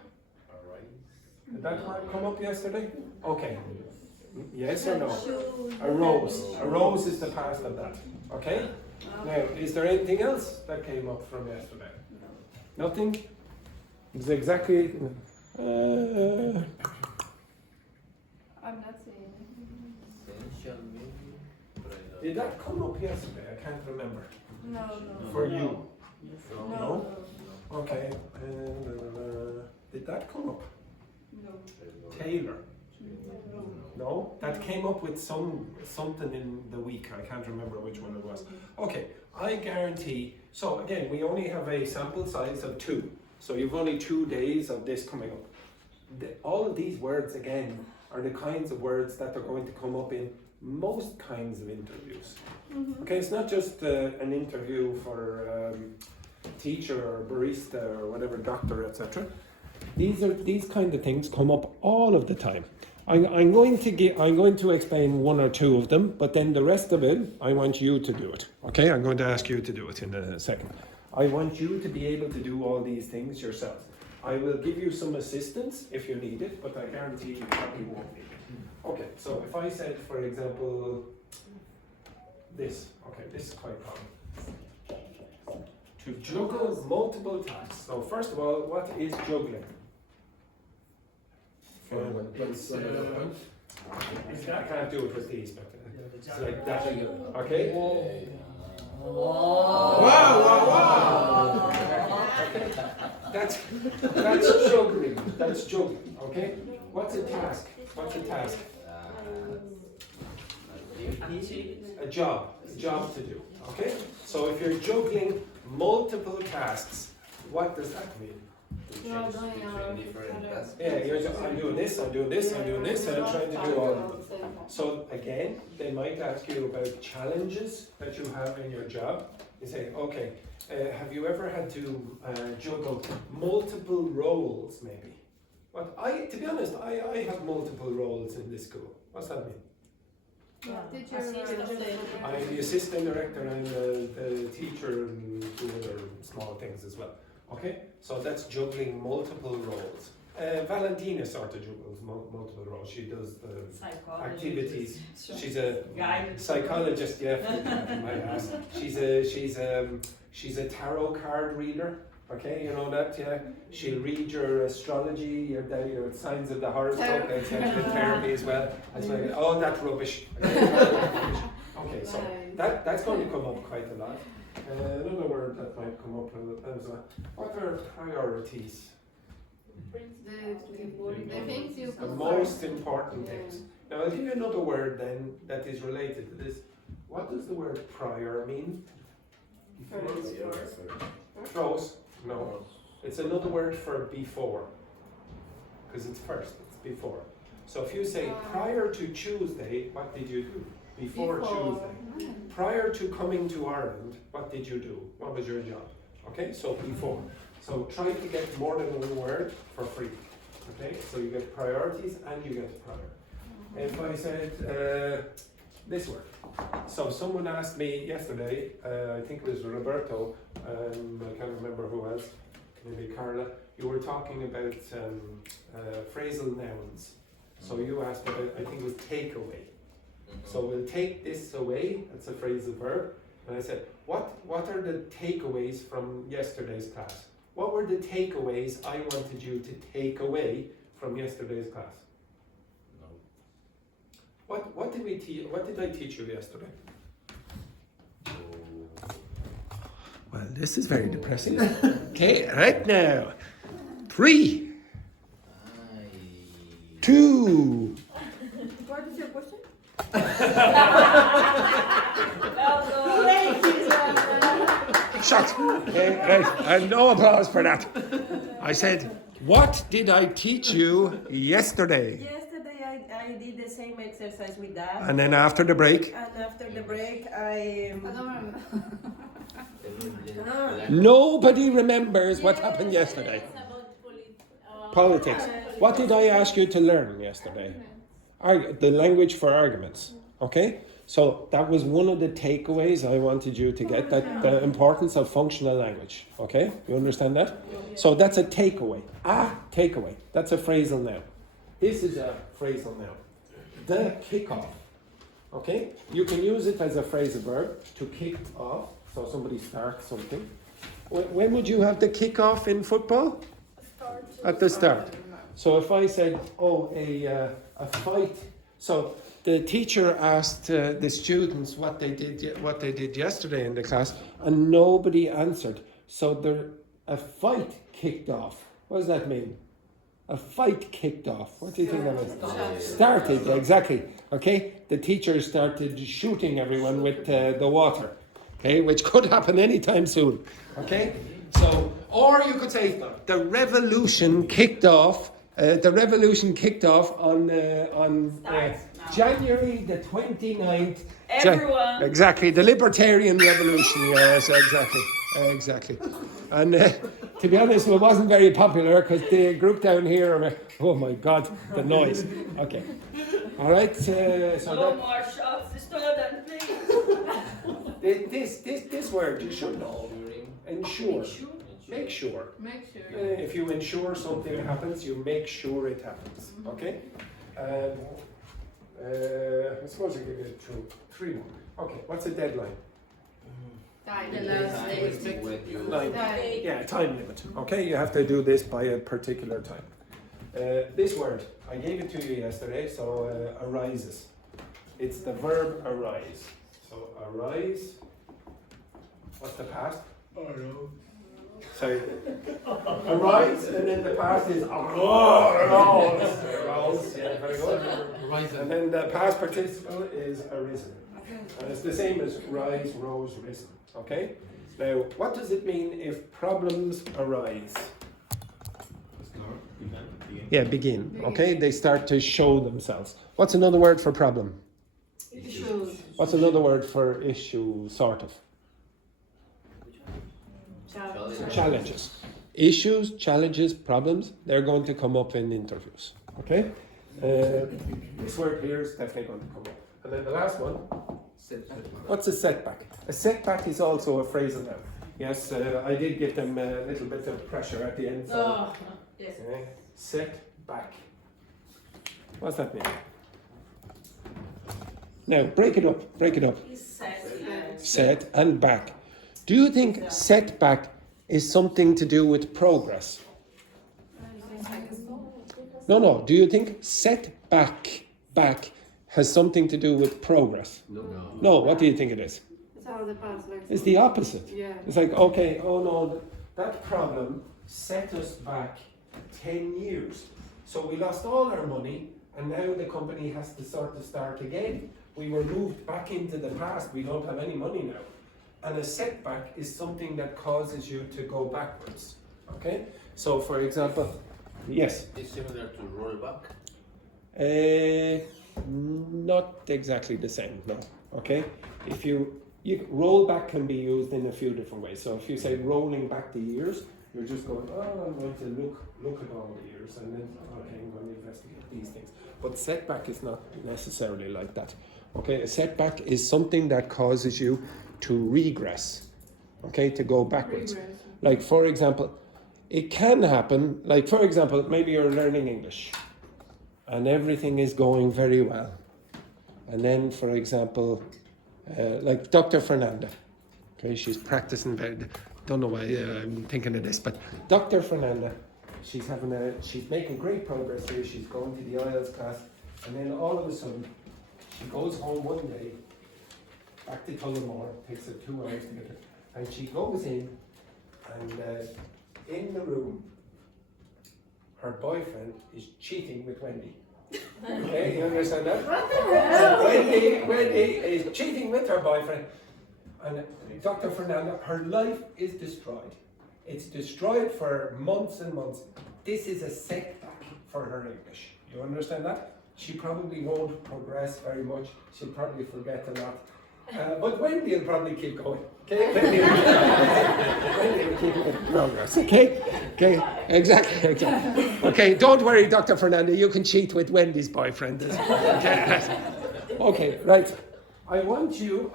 Did that word come up yesterday? Okay. Yes or no? Arose. Arose is the past of that. Okay? Now, is there anything else that came up from yesterday? No. Nothing? It's exactly. I'm not seeing. Essential maybe. Did that come up yesterday? I can't remember. No. For you? No. Okay. Did that come up? No. Taylor? No? That came up with something in the week. I can't remember which one it was. Okay, I guarantee. So again, we only have a sample size of 2. So you've only 2 days of this coming up. All of these words again are the kinds of words that are going to come up in most kinds of interviews. Okay, it's not just an interview for teacher or barista or whatever, doctor, etc. These kind of things come up all of the time. I'm going to explain 1 or 2 of them, but then the rest of it, I want you to do it. Okay, I'm going to ask you to do it in a second. I want you to be able to do all these things yourself. I will give you some assistance if you need it, but I guarantee you probably won't need it. Okay, so if I said, for example, this. Okay, this is quite common. To juggle multiple tasks. So first of all, what is juggling? I can't do it with these, but it's like that. Okay? Wow! That's juggling. That's juggling. Okay? What's a task? A job to do. Okay? So if you're juggling multiple tasks, what does that mean? Yeah, I'm doing this, and I'm trying to do all of them. So again, they might ask you about challenges that you have in your job. You say, okay, have you ever had to juggle multiple roles, maybe? To be honest, I have multiple roles in this school. What's that mean? I'm the assistant director and the teacher and 2 other small things as well. Okay, so that's juggling multiple roles. Valentina sort of juggles multiple roles. She does the activities. She's a psychologist. Yeah, I asked. She's a tarot card reader. Okay, you know that. Yeah, she'll read your astrology, your signs of the horoscope, etc. Therapy as well. That's like all that rubbish. Okay, so that's going to come up quite a lot. Another word that might come up is what are priorities? The things you The most important things. Now I'll give you another word then that is related to this. What does the word prior mean? Close? No. It's another word for before. Because it's first, it's before. So if you say prior to Tuesday, what did you do? Before Tuesday. Prior to coming to Ireland, what did you do? What was your job? Okay, so before. So try to get more than one word for free. Okay, so you get priorities and you get prior. If I said this word. So someone asked me yesterday, I think it was Roberto, I can't remember who else, maybe Carla, you were talking about phrasal nouns. So you asked about, I think it was takeaway. So we'll take this away, that's a phrasal verb. And I said, what are the takeaways from yesterday's class? What were the takeaways I wanted you to take away from yesterday's class? What did we teach? What did I teach you yesterday? Well, this is very depressing. Okay, right now. 3, 2. What is your question? Shut. Okay, right. And no applause for that. I said, what did I teach you yesterday? Yesterday I did the same exercise with that. And then after the break? And after the break I I don't remember. Nobody remembers what happened yesterday. Politics. What did I ask you to learn yesterday? The language for arguments. Okay? So that was one of the takeaways I wanted you to get, that the importance of functional language. Okay? You understand that? So that's a takeaway. Takeaway. That's a phrasal noun. This is a phrasal noun. The kickoff. Okay? You can use it as a phrasal verb to kick off. So somebody starts something. When would you have the kickoff in football? At the start. So if I said, a fight. So the teacher asked the students what they did yesterday in the class, and nobody answered. So a fight kicked off. What does that mean? A fight kicked off. What do you think that is? Started, exactly. Okay, the teacher started shooting everyone with the water. Okay, which could happen anytime soon. Okay, so or you could say the revolution kicked off. The revolution kicked off on January the 29th. Everyone. Exactly, the libertarian revolution. Yes, exactly. And to be honest, it wasn't very popular because the group down here, oh my God, the noise. Okay, all right. No more shots, student, please. This word you should know. Ensure. Make sure. If you ensure something happens, you make sure it happens. Okay? I suppose I give you 2, 3 more. Okay, what's a deadline? Time. Yeah, time limit. Okay, you have to do this by a particular time. This word, I gave it to you yesterday, so arises. It's the verb arise. So arise. What's the past? So arise, and then the past is arose. Yeah, very good. And then the past participle is arisen. And it's the same as rise, rose, risen. Okay? Now, what does it mean if problems arise? Yeah, begin. Okay? They start to show themselves. What's another word for problem? Issues. What's another word for issue, sort of? Challenges. Issues, challenges, problems, they're going to come up in interviews. Okay? This word here is definitely going to come up. And then the last one. What's a setback? A setback is also a phrasal noun. Yes, I did give them a little bit of pressure at the end. So, Yes. okay. Setback. What's that mean? Now, break it up. Set and back. Do you think setback is something to do with progress? No. Do you think setback has something to do with progress? No. What do you think it is? It's how the past looks. It's the opposite. Yeah. It's like, okay, oh no, that problem set us back 10 years. So we lost all our money, and now the company has to sort of start again. We were moved back into the past. We don't have any money now. And a setback is something that causes you to go backwards. Okay, so for example, yes. It's similar to rollback. Not exactly the same, no. Okay, if you roll back can be used in a few different ways. So if you say rolling back the years, you're just going, oh, I'm going to look at all the years, and then okay, I'm going to investigate these things. But setback is not necessarily like that. Okay, a setback is something that causes you to regress. Okay, to go backwards. Like for example, it can happen. Like for example, maybe you're learning English, and everything is going very well. And then, for example, like Dr. Fernanda, okay, she's practicing very, don't know why I'm thinking of this, but Dr. Fernanda, she's making great progress here, she's going to the IELTS class, and then all of a sudden, she goes home one day, back to Tullamore, takes her 2 hours to get her, and she goes in, and in the room, her boyfriend is cheating with Wendy. Okay, you understand that? So Wendy is cheating with her boyfriend, and Dr. Fernanda, her life is destroyed. It's destroyed for months and months. This is a setback for her English. You understand that? She probably won't progress very much. She'll probably forget a lot. But Wendy will probably keep going. Okay? Wendy will keep making progress. Okay? Okay? Exactly. Okay, don't worry, Dr. Fernanda. You can cheat with Wendy's boyfriend as well. Okay? Okay, right. I want you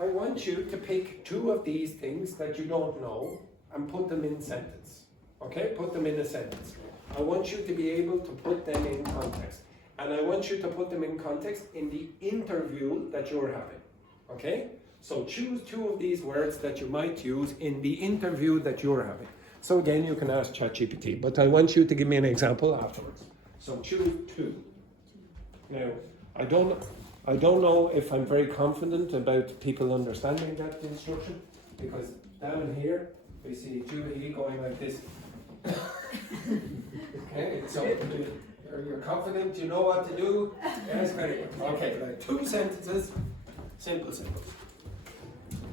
to pick 2 of these things that you don't know and put them in a sentence. Okay? Put them in a sentence. I want you to be able to put them in context. And I want you to put them in context in the interview that you're having. Okay? So choose 2 of these words that you might use in the interview that you're having. So again, you can ask ChatGPT, but I want you to give me an example afterwards. So choose 2. Now, I don't know if I'm very confident about people understanding that instruction, because down here we see Julie going like this. Okay, so you're confident, you know what to do? Yes, very good. Okay, like 2 sentences, simple.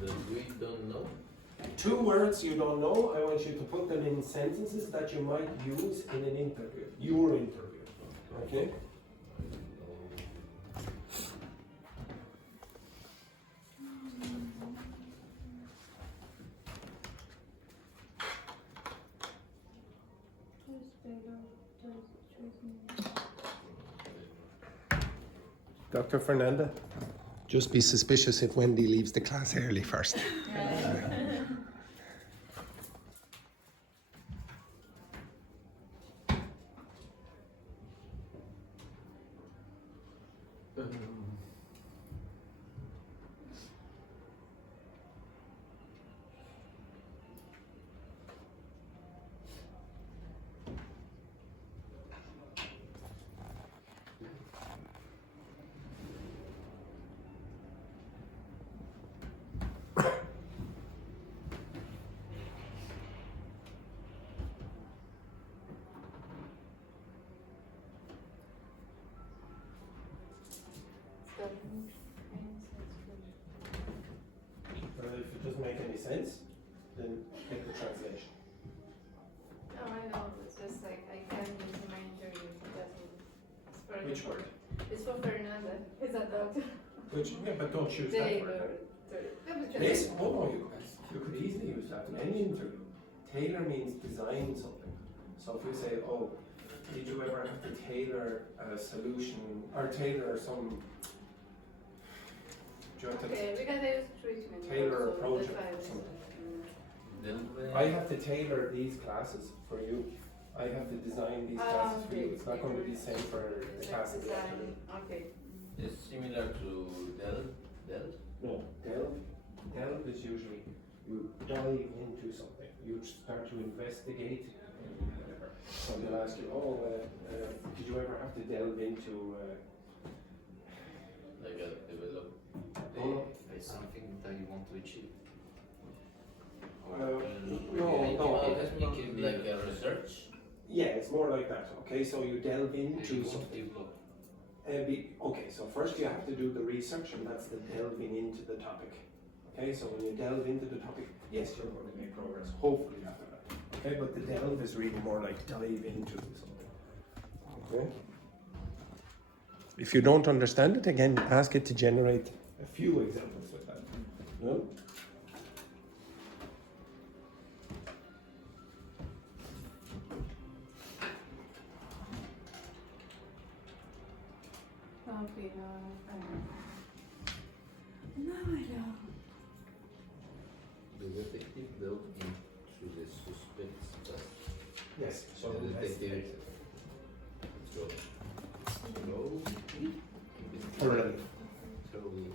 The we don't know. 2 words you don't know, I want you to put them in sentences that you might use in an interview, your interview. Okay? Dr. Fernanda, just be suspicious if Wendy leaves the class early first. Well, if it doesn't make any sense, then take the translation. Oh, I know. It's just like I can't use in my interview because it's for Which word? It's for Fernanda. It's a doctor. Yeah, but don't choose that word. Yes, oh no, you could easily use that in any interview. Tailor means design something. So if you say, oh, did you ever have to tailor a solution or tailor some, do you have to Okay, because I use treatment. tailor a so project that's why I or was- something? Then I have to tailor these classes for you. I have to design these classes for you. It's not going to be the same for the It's classes. design. Okay. it's similar to Dell. No, delve is usually you dive into something. You start to investigate. Whatever. So they'll ask you, did you ever have to delve into? Like a develop. It's something that you want to achieve. No. It can be like a research. Yeah, it's more like that. Okay, so you delve into something. Okay, so first you have to do the research, and that's the delving into the topic. Okay, so when you delve into the topic, yes, you're going to make progress, hopefully after that. Okay, but the delve is really more like dive into something. Okay. If you don't understand it, again, ask it to generate a few examples with that. No? Okay, no, I don't. The detective delved into the suspect's past. Yes. So The detective. So, go. Thoroughly. Thoroughly.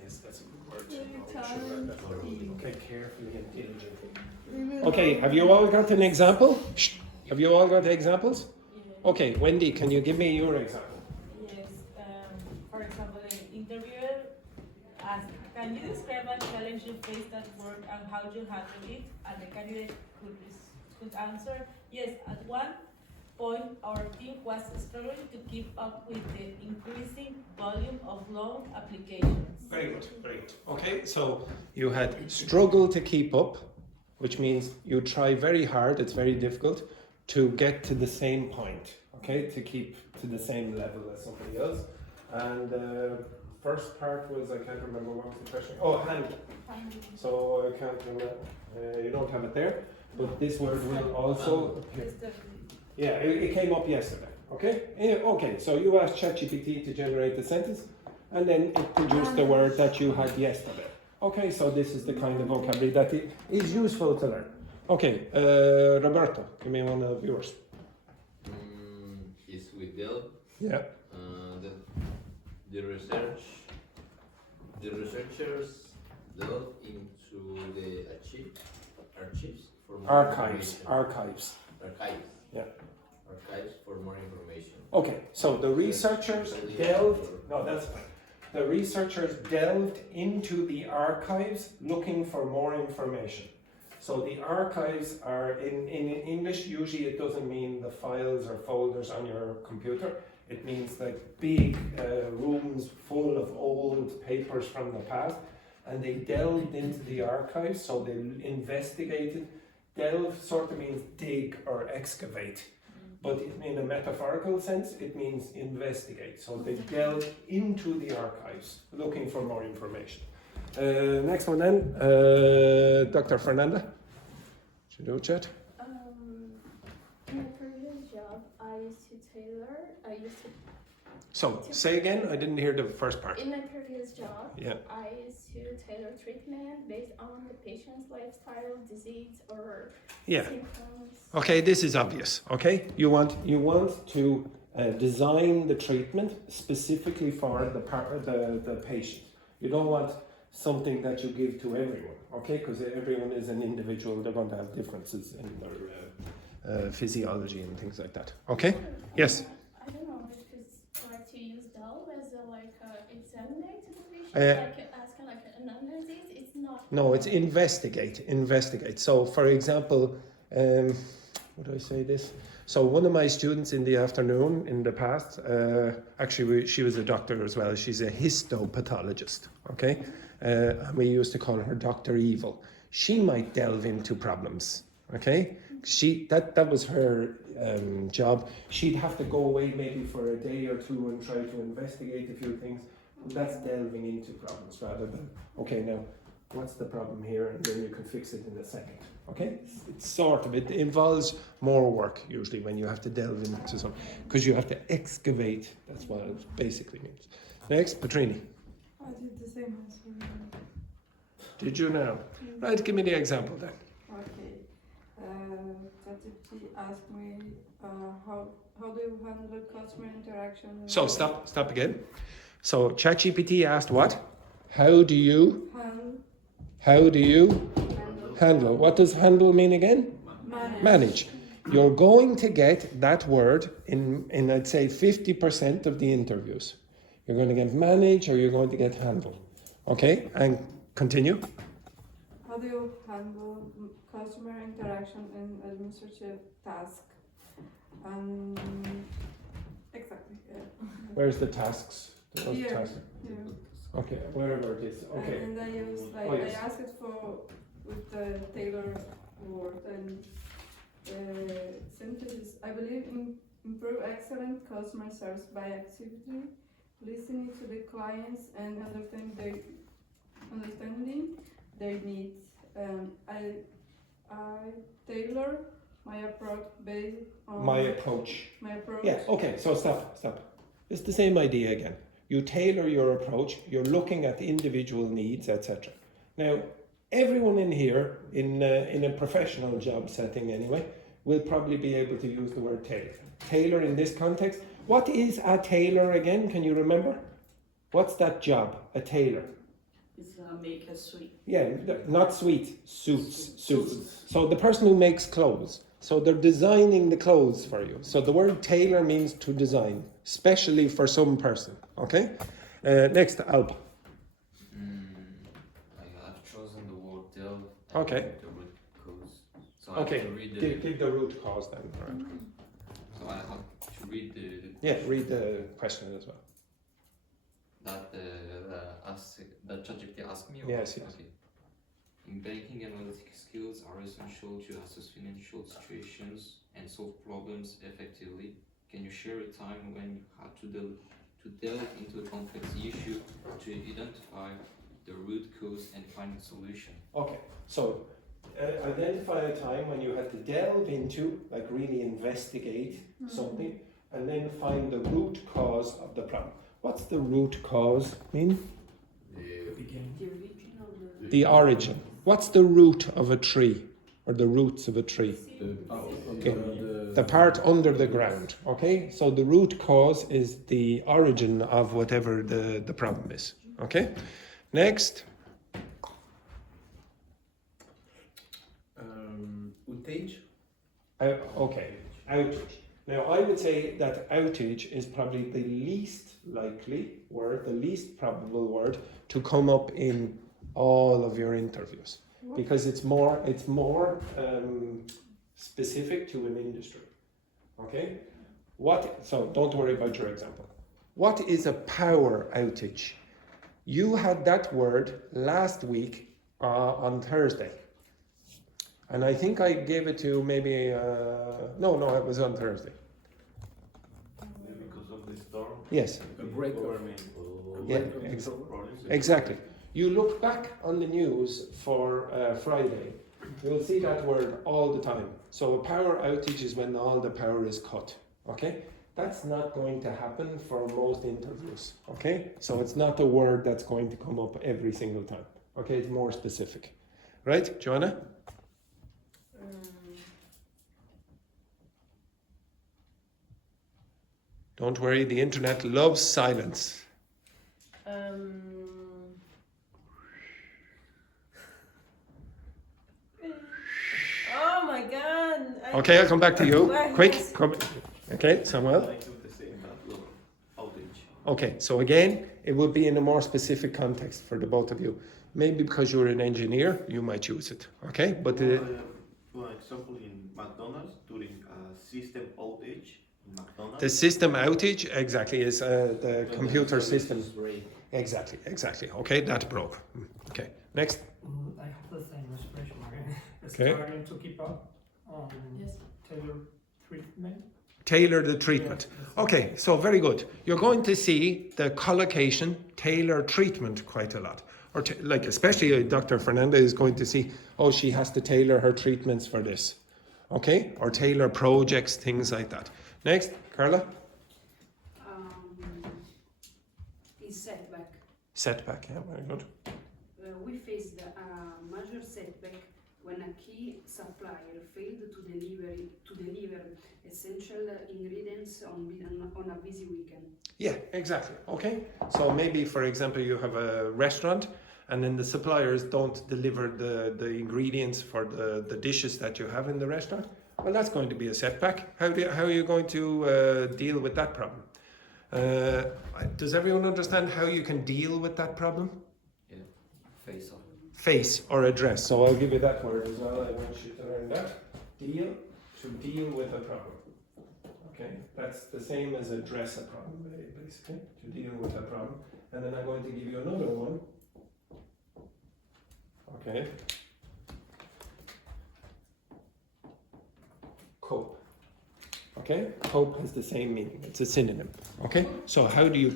Yes, that's a good word. Very talented. Okay, carefully and diligently. Okay, have you all got an example? Shh. Have you all got examples? Okay, Wendy, can you give me your example? Yes, for example, an interviewer asked, can you describe a challenge you faced at work and how you handled it? And the candidate could answer, yes, at one point our team was struggling to keep up with the increasing volume of loan applications. Very good, very good. Okay, so you had struggle to keep up, which means you try very hard, it's very difficult, to get to the same point, okay, to keep to the same level as somebody else. And first part was, I can't remember what was the question. Oh, handle. So I can't remember, you don't have it there, but this word will also appear. Yeah, it came up yesterday, okay? Okay, so you asked ChatGPT to generate the sentence, and then it produced the word that you had yesterday. Okay, so this is the kind of vocabulary that is useful to learn. Okay, Roberto, give me one of yours. Is with delve. Yeah. The researchers delve into the archives for more Archives. information. Archives. Archives. Yeah. Archives for more information. Okay, so the researchers delved. No, that's fine. The researchers delved into the archives looking for more information. So the archives are in English, usually it doesn't mean the files or folders on your computer. It means like big rooms full of old papers from the past, and they delved into the archives, so they investigated. Delve sort of means dig or excavate, but in a metaphorical sense, it means investigate. So they delved into the archives looking for more information. Next one then, Dr. Fernanda. Should you do chat? In my previous job, I used to So, say again, I didn't hear the first part. In my previous job, Yeah. I used to tailor treatment based on the patient's lifestyle, disease, or symptoms. Okay, this is obvious, okay? You want to design the treatment specifically for the patient. You don't want something that you give to everyone, okay? Because everyone is an individual, they're going to have differences in their physiology and things like that, okay? Yes? I don't know if it's right to use delve as a examinate to the patient, asking an analysis. It's not. No, it's investigate. So, for example, how do I say this? So one of my students in the afternoon in the past, actually she was a doctor as well, she's a histopathologist, okay? And we used to call her Dr. Evil. She might delve into problems, okay? That was her job. She'd have to go away maybe for a day or two and try to investigate a few things. That's delving into problems rather than, okay, now what's the problem here, and then you can fix it in a second. Okay, it involves more work usually when you have to delve into something, because you have to excavate. That's what it basically means. Next, Petrini. I did the same answer. Did you now? Right, give me the example then. Okay. ChatGPT asked me how do you handle customer interaction? So stop again. So ChatGPT asked what? How do you handle? What does handle mean again? Manage. You're going to get that word in I'd say 50% of the interviews. You're going to get manage or you're going to get handle. Okay, and continue. How do you handle customer interaction in administrative task? Exactly. Yeah. Where's the tasks? Here. Okay, wherever it is. Okay. And I use I ask it for with the tailor word and synthesis. I believe in improve excellent customer service by actively listening to the clients and understanding their needs. I tailor my approach based on My approach. my approach. Yeah, okay, so stop. It's the same idea again. You tailor your approach, you're looking at individual needs, etc. Now, everyone in here, in a professional job setting anyway, will probably be able to use the word tailor. Tailor in this context. What is a tailor again? Can you remember? What's that job? A tailor. It's make a suit. Yeah, not suite, suits. So the person who makes clothes. So they're designing the clothes for you. So the word tailor means to design, especially for some person. Okay? Next, Alp. I've chosen the word delve. Okay. The root cause. So I Okay, have to read the. give the root cause then. All right. So I have to read the. Yeah, read the question as well. That ChatGPT asked me? Or Yes, yes. Okay. In banking, analytic skills are essential to assess financial situations and solve problems effectively. Can you share a time when you had to delve into a complex issue to identify the root cause and find a solution? Okay, so identify a time when you had to delve into, like really investigate something, and then find the root cause of the problem. What's the root cause mean? The origin. What's the root of a tree, or the roots of a tree? Okay. The part under the ground. Okay, so the root cause is the origin of whatever the problem is. Okay, next. Outage. Okay, outage. Now I would say that outage is probably the least likely word, the least probable word to come up in all of your interviews, because it's more specific to an industry. Okay, so don't worry about your example. What is a power outage? You had that word last week on Thursday. And I think I gave it to maybe, no, it was on Thursday. Because of the storm. Yes. A breaker. Yeah, exactly. You look back on the news for Friday, you'll see that word all the time. So a power outage is when all the power is cut, okay? That's not going to happen for most interviews, okay? So it's not a word that's going to come up every single time, okay? It's more specific. Right, Joanna? Don't worry, the internet loves silence. Oh my God! Okay, I'll come back to you. Quick, come. Okay, Samuel. Okay, so again, it would be in a more specific context for the both of you. Maybe because you're an engineer, you might use it. Okay, but for example, in McDonald's during a system outage. McDonald's. The system outage, exactly, is the computer system. Exactly. Okay, that broke. Okay, next. I have the same expression. Okay. Starting to keep up on tailor treatment. Tailor the treatment. Okay, so very good. You're going to see the collocation tailor treatment quite a lot. Or like especially Dr. Fernanda is going to see, oh, she has to tailor her treatments for this. Okay, or tailor projects, things like that. Next, Carla. Is setback. Setback, yeah, very good. We faced a major setback when a key supplier failed to deliver essential ingredients on a busy weekend. Yeah, exactly. Okay, so maybe, for example, you have a restaurant and then the suppliers don't deliver the ingredients for the dishes that you have in the restaurant. Well, that's going to be a setback. How are you going to deal with that problem? Does everyone understand how you can deal with that problem? Yeah, face off. Face or address. So I'll give you that word as well. I want you to learn that. Deal, to deal with a problem. Okay, that's the same as address a problem, basically, to deal with a problem. And then I'm going to give you another one. Okay. cope. Okay, cope has the same meaning. It's a synonym. Okay, so how do you?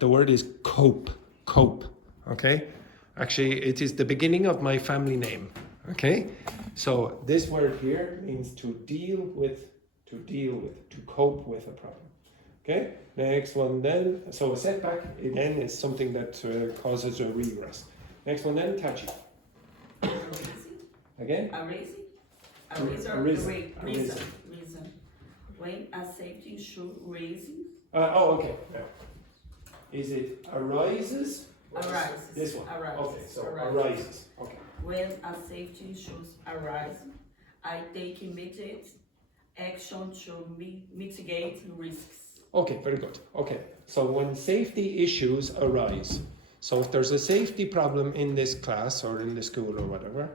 The word is cope. Cope. Okay, actually, it is the beginning of my family name. Okay, so this word here means to deal with, to cope with a problem. Okay, next one then. So a setback again is something that causes a regress. Next one then, touchy. Again? A reason. Reason. When a safety issue raising. Okay. Yeah. Is it arises? Arises. This one. Arises. Okay, so arises. Okay. When a safety issue arises, I take immediate action to mitigate risks. Okay, very good. Okay, so when safety issues arise, so if there's a safety problem in this class or in the school or whatever,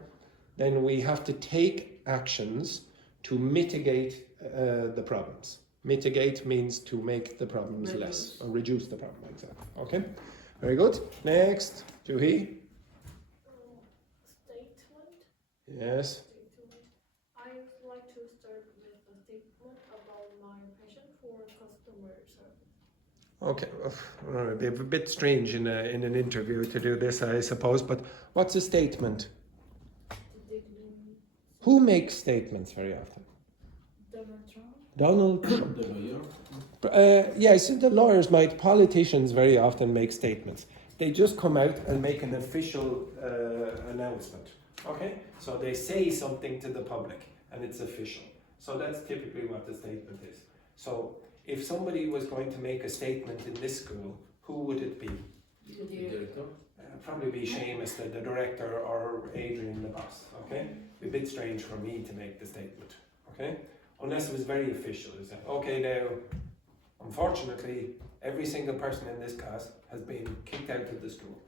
then we have to take actions to mitigate the problems. Mitigate means to make the problems less, or reduce the problem, exactly. Okay, very good. Next, Juhi. Statement. Yes. I would like to start with a statement about my passion for customer service. Okay, it'd be a bit strange in an interview to do this, I suppose, but what's a statement? Who makes statements very often? Donald Trump. The lawyer? Yes, the lawyers might, politicians very often make statements. They just come out and make an official announcement. Okay? So they say something to the public and it's official. So that's typically what the statement is. So if somebody was going to make a statement in this school, who would it be? The director? Probably be Seamus, the director, or Adrian, the boss. Okay? It'd be a bit strange for me to make the statement. Okay? Unless it was very official. It's like, okay, now, unfortunately, every single person in this class has been kicked out of the school.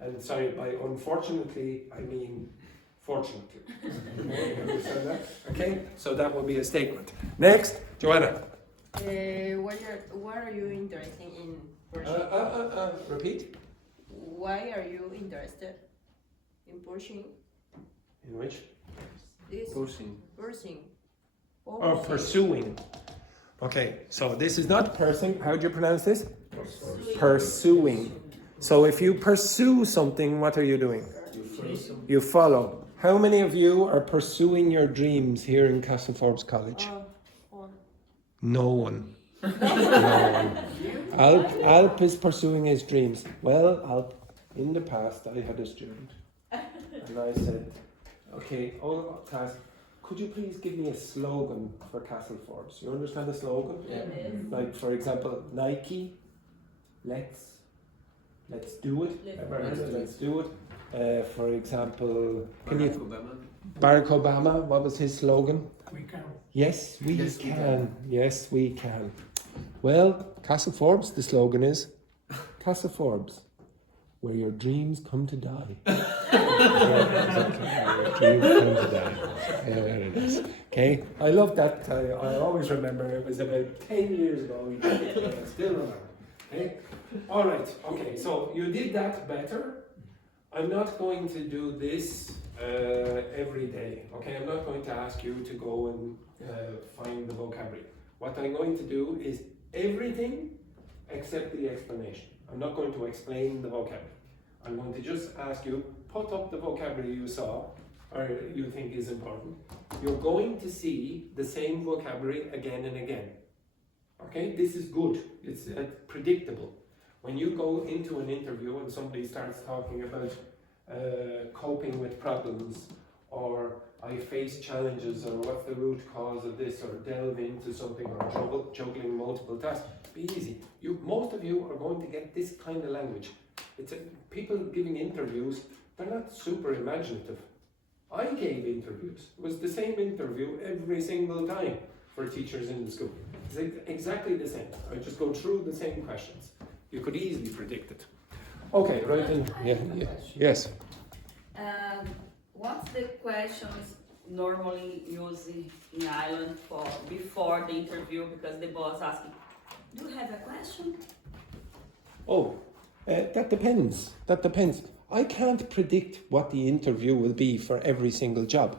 And sorry, by unfortunately, I mean fortunately. Okay, you understand that? Okay, so that will be a statement. Next, Joanna. What are you interested in pushing? Repeat. Why are you interested in pushing In which? this? Pushing. Pursuing. Okay, so this is not pursing. How do you pronounce this? Pursuing. So if you pursue something, what are you doing? You follow. How many of you are pursuing your dreams here in Castle Forbes College? No one. No one. Alp is pursuing his dreams. Well, Alp, in the past I had a student and I said, okay, all class, could you please give me a slogan for Castle Forbes? You understand a slogan? Yeah. Like, for example, Nike, let's do it. Ever heard of let's do it. For example, Barack Obama, what was his slogan? We can. Yes, we can. Yes, we can. Well, Castle Forbes, the slogan is Castle Forbes, where your dreams come to die. Where your dreams come to die. Yeah, there it is. Okay, I love that. I always remember it was about 10 years ago. We did it, and I still remember. Okay, all right. Okay, so you did that better. I'm not going to do this every day. Okay, I'm not going to ask you to go and find the vocabulary. What I'm going to do is everything except the explanation. I'm not going to explain the vocabulary. I'm going to just ask you, put up the vocabulary you saw or you think is important. You're going to see the same vocabulary again and again. Okay, this is good. It's predictable. When you go into an interview and somebody starts talking about coping with problems, or I face challenges, or what's the root cause of this, or delve into something, or juggling multiple tasks, be easy. Most of you are going to get this kind of language. People giving interviews, they're not super imaginative. I gave interviews. It was the same interview every single time for teachers in the school. It's exactly the same. I just go through the same questions. You could easily predict it. Okay, right then. Yeah. Yes. What's the questions normally used in Ireland for before the interview? Because the boss asking, do you have a question? That depends. I can't predict what the interview will be for every single job.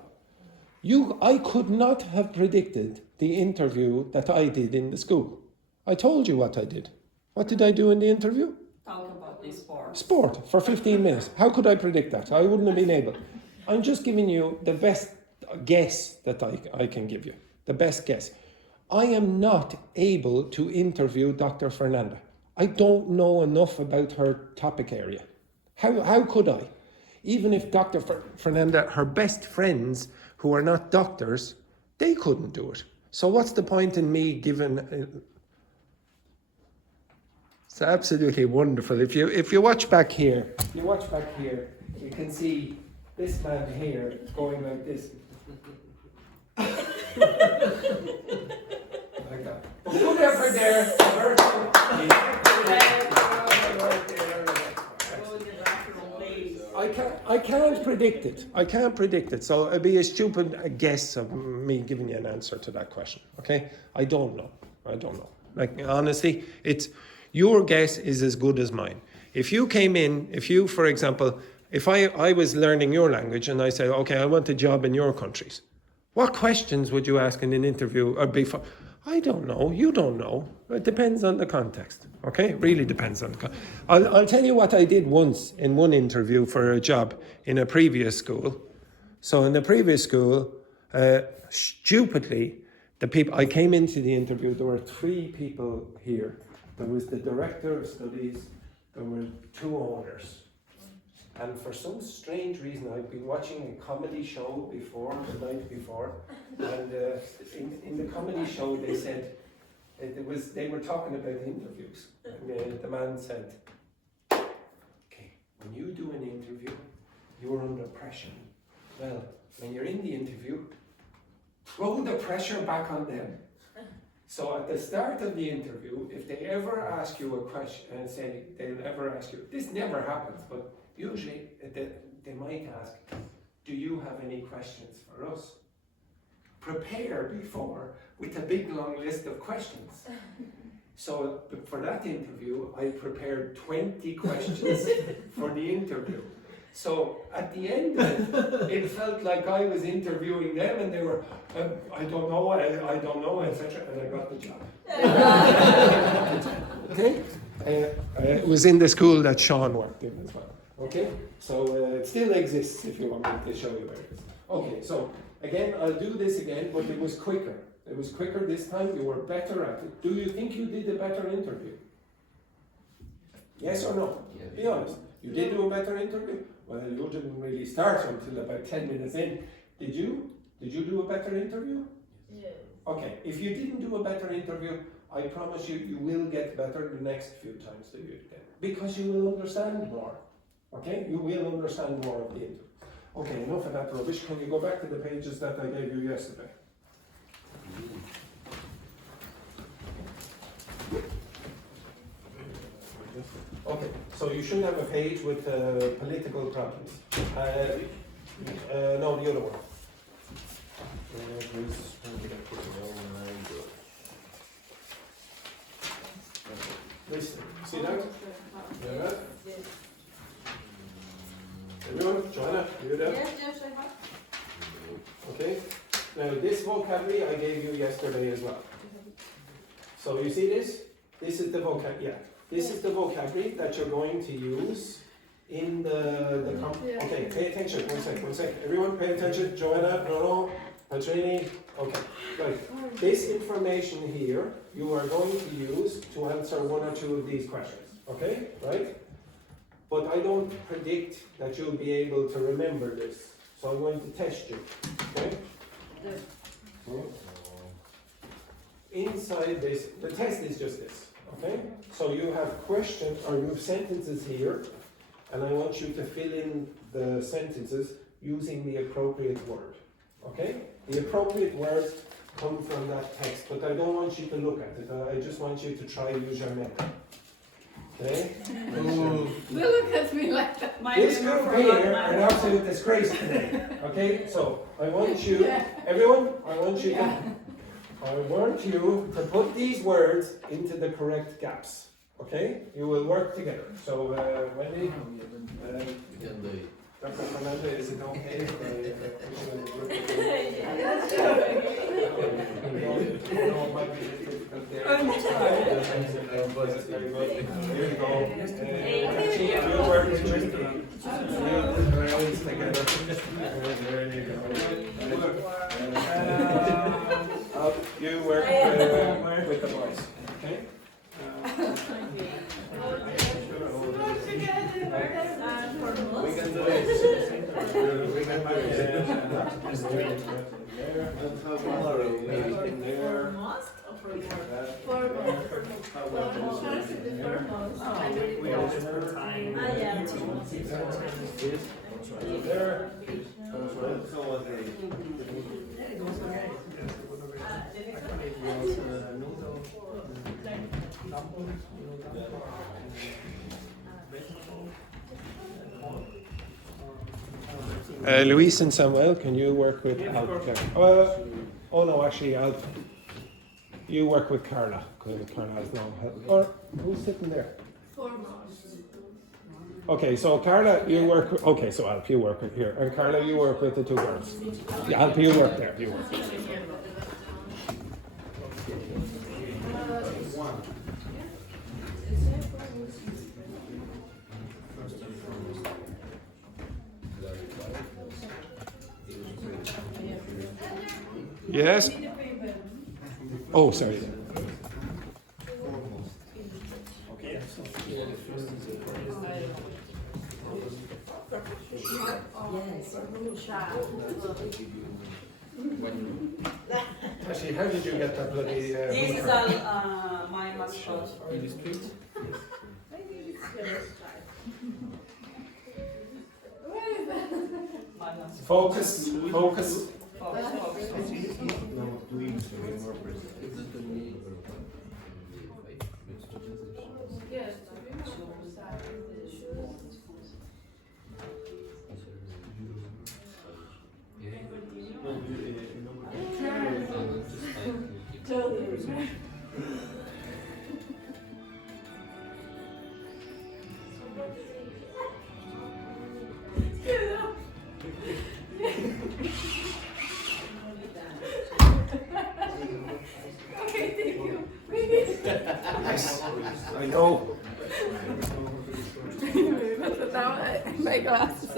I could not have predicted the interview that I did in the school. I told you what I did. What did I do in the interview? Talk about the sport. Sport for 15 minutes. How could I predict that? I wouldn't have been able. I'm just giving you the best guess that I can give you. The best guess. I am not able to interview Dr. Fernanda. I don't know enough about her topic area. How could I? Even if Dr. Fernanda, her best friends who are not doctors, they couldn't do it. So what's the point in me giving... It's absolutely wonderful. If you watch back here, you can see this man here going like this. Like that. But whatever there, I can't predict it. I can't predict it. So it'd be a stupid guess of me giving you an answer to that question. Okay? I don't know. Like honestly, your guess is as good as mine. If you came in, for example, if I was learning your language and I say, okay, I want a job in your countries, what questions would you ask in an interview or before? I don't know. You don't know. It depends on the context. Okay? It really depends on the context. I'll tell you what I did once in one interview for a job in a previous school. So in the previous school, stupidly, I came into the interview, there were 3 people here. There was the director of studies, there were 2 owners. And for some strange reason, I'd been watching a comedy show the night before, and in the comedy show they said, they were talking about interviews. And the man said, okay, when you do an interview, you're under pressure. Well, when you're in the interview, throw the pressure back on them. So at the start of the interview, if they ever ask you a question and say they'll ever ask you, this never happens, but usually they might ask, do you have any questions for us? Prepare before with a big long list of questions. So for that interview, I prepared 20 questions for the interview. So at the end of it, it felt like I was interviewing them and they were, I don't know, etc. And I got the job. Okay? It was in the school that Sean worked in as well. Okay? So it still exists if you want me to show you where it is. Okay, so again, I'll do this again, but it was quicker. It was quicker this time. You were better at it. Do you think you did a better interview? Yes or no? Yeah. Be honest. You did do a better interview? Well, you didn't really start until about 10 minutes in. Did you? Did you do a better interview? Yes. Okay, if you didn't do a better interview, I promise you, you will get better the next few times that you get. Because you will understand more. Okay? You will understand more of the interview. Okay, enough of that rubbish. Can you go back to the pages that I gave you yesterday? Okay, so you should have a page with political problems. No, the other one. Listen, see that? You have that? Yes. Everyone, Joanna, you have that? Yes, I have. Okay. Now this vocabulary I gave you yesterday as well. So you see this? This is the vocabulary. Yeah. This is the vocabulary that you're going to use in the Okay, pay attention. One sec. Everyone pay attention. Joanna, Rolo, Patrini. Okay, right. This information here you are going to use to answer one or two of these questions. Okay, right? But I don't predict that you'll be able to remember this. So I'm going to test you. Okay? Inside this, the test is just this. Okay? So you have questions or you have sentences here, and I want you to fill in the sentences using the appropriate word. Okay? The appropriate words come from that text, but I don't want you to look at it. I just want you to try to use your memory. Okay? Don't look at me like that. This group here are an absolute disgrace today. Okay? So I want you, everyone, I want you to put these words into the correct gaps. Okay? You will work together. So, Wendy, Dr. Fernanda, is it okay? That's very good. Here you go. You work with Tristan. Together. There you go. You work with the boys. Okay? We can do this. We can do Luis and Samuel, can you work with Alp? Oh no, actually, Alp. You work with Carla. Carla has no help. Or who's sitting there? Okay, so Carla, you work. Okay, so Alp, you work with here, and Carla, you work with the two girls. Yeah, Alp, you work there. You work. Yes. Oh, sorry. Actually, how did you get that bloody? This is my mascot. In the street. Focus. Focus. Yes, I know. My glasses.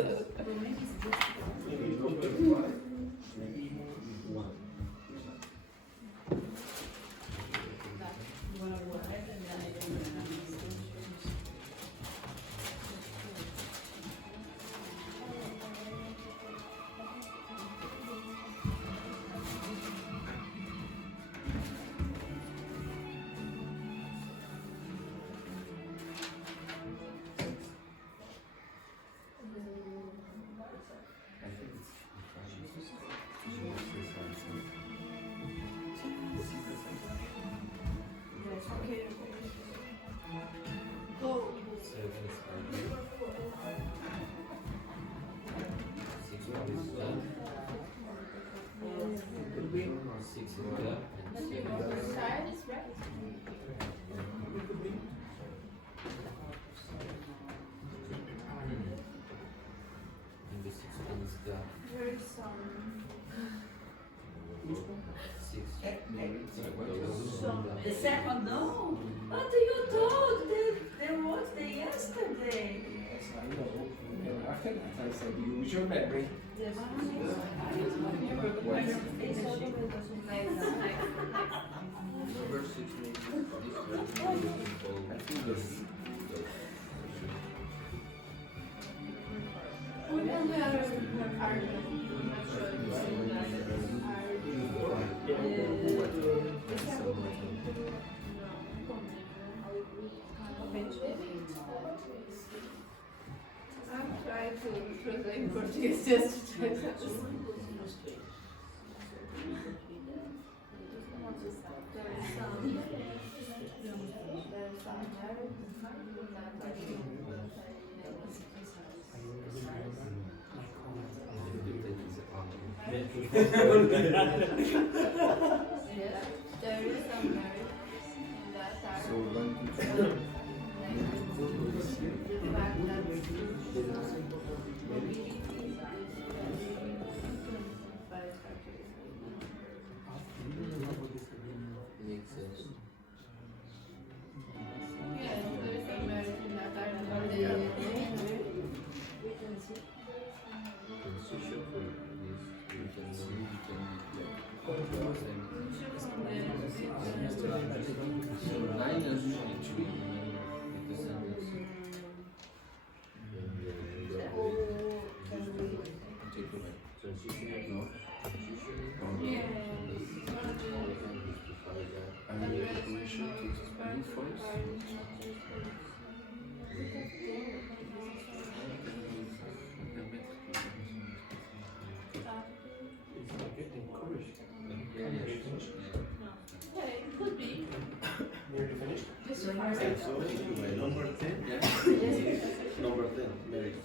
The second, no. What do you talk? They watched it yesterday. Yes, I know. After that, I said, use your memory. I'm trying to translate Portuguese just to try to. And so number 10. Number 10. Very good.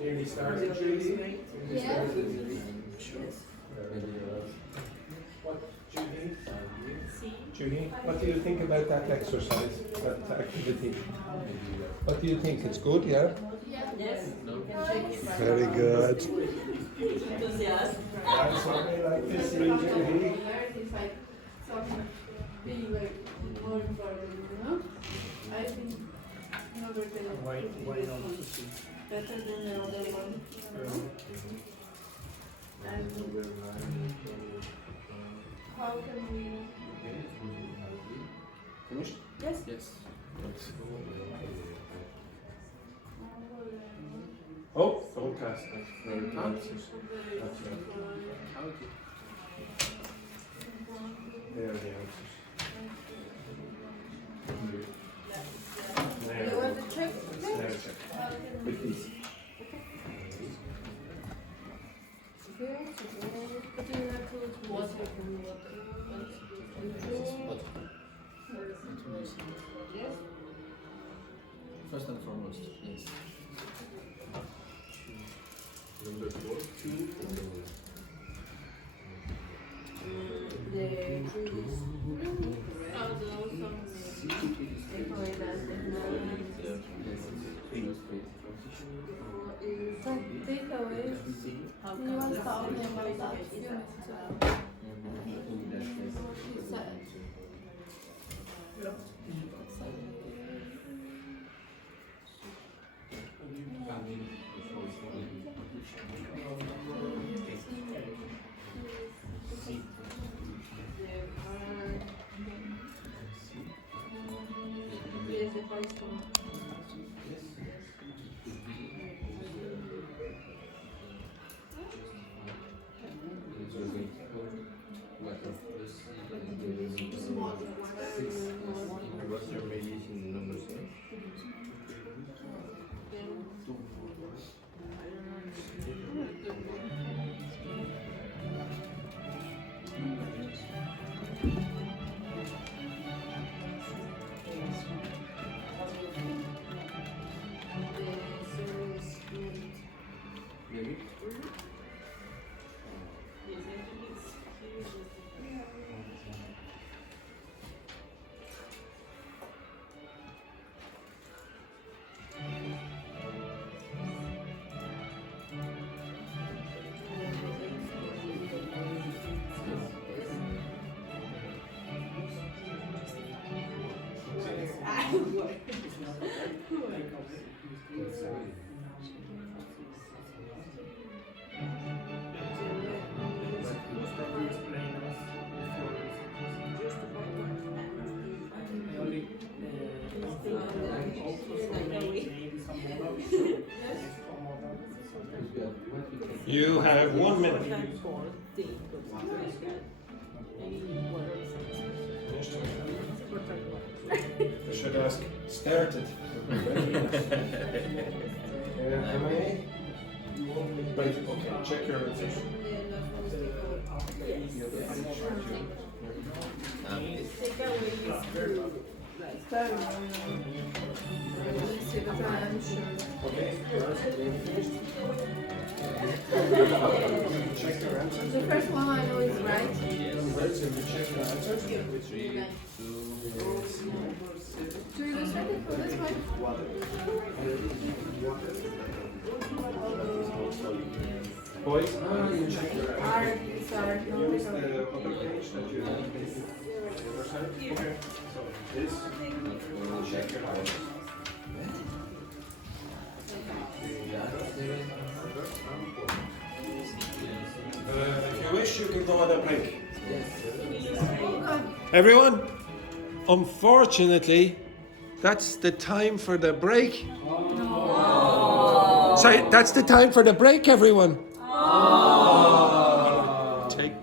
Nearly started, Judy? Yeah. What, Judy? Judy, what do you think about that exercise, that activity? What do you think? It's good, yeah? Yes. Very good. Enthusiasm. That's something like this, Judy. It's like something being like more important, you know? I think number 10 is better than the other one. And how can we? Finished? Yes. Yes. Oh, fantastic. Very good. There are the answers. You want to check? Now check. With these. Yes. First and foremost, yes. Number 4. Take away. You want to start talking about that? What's your mediation number 6? Maybe? You have 1 minute. I should ask, started. Am I? Right, okay, check your answers. Okay, finished. Check your answers. The first one I know is right. Right, so you check your answers. Do you just ready for this one? Boys, you check your answers. Sorry. Use the other page that you have. The other side. Okay. So this, check your answers. If you wish, you can go on a break. Everyone, unfortunately, that's the time for the break. Sorry, that's the time for the break, everyone.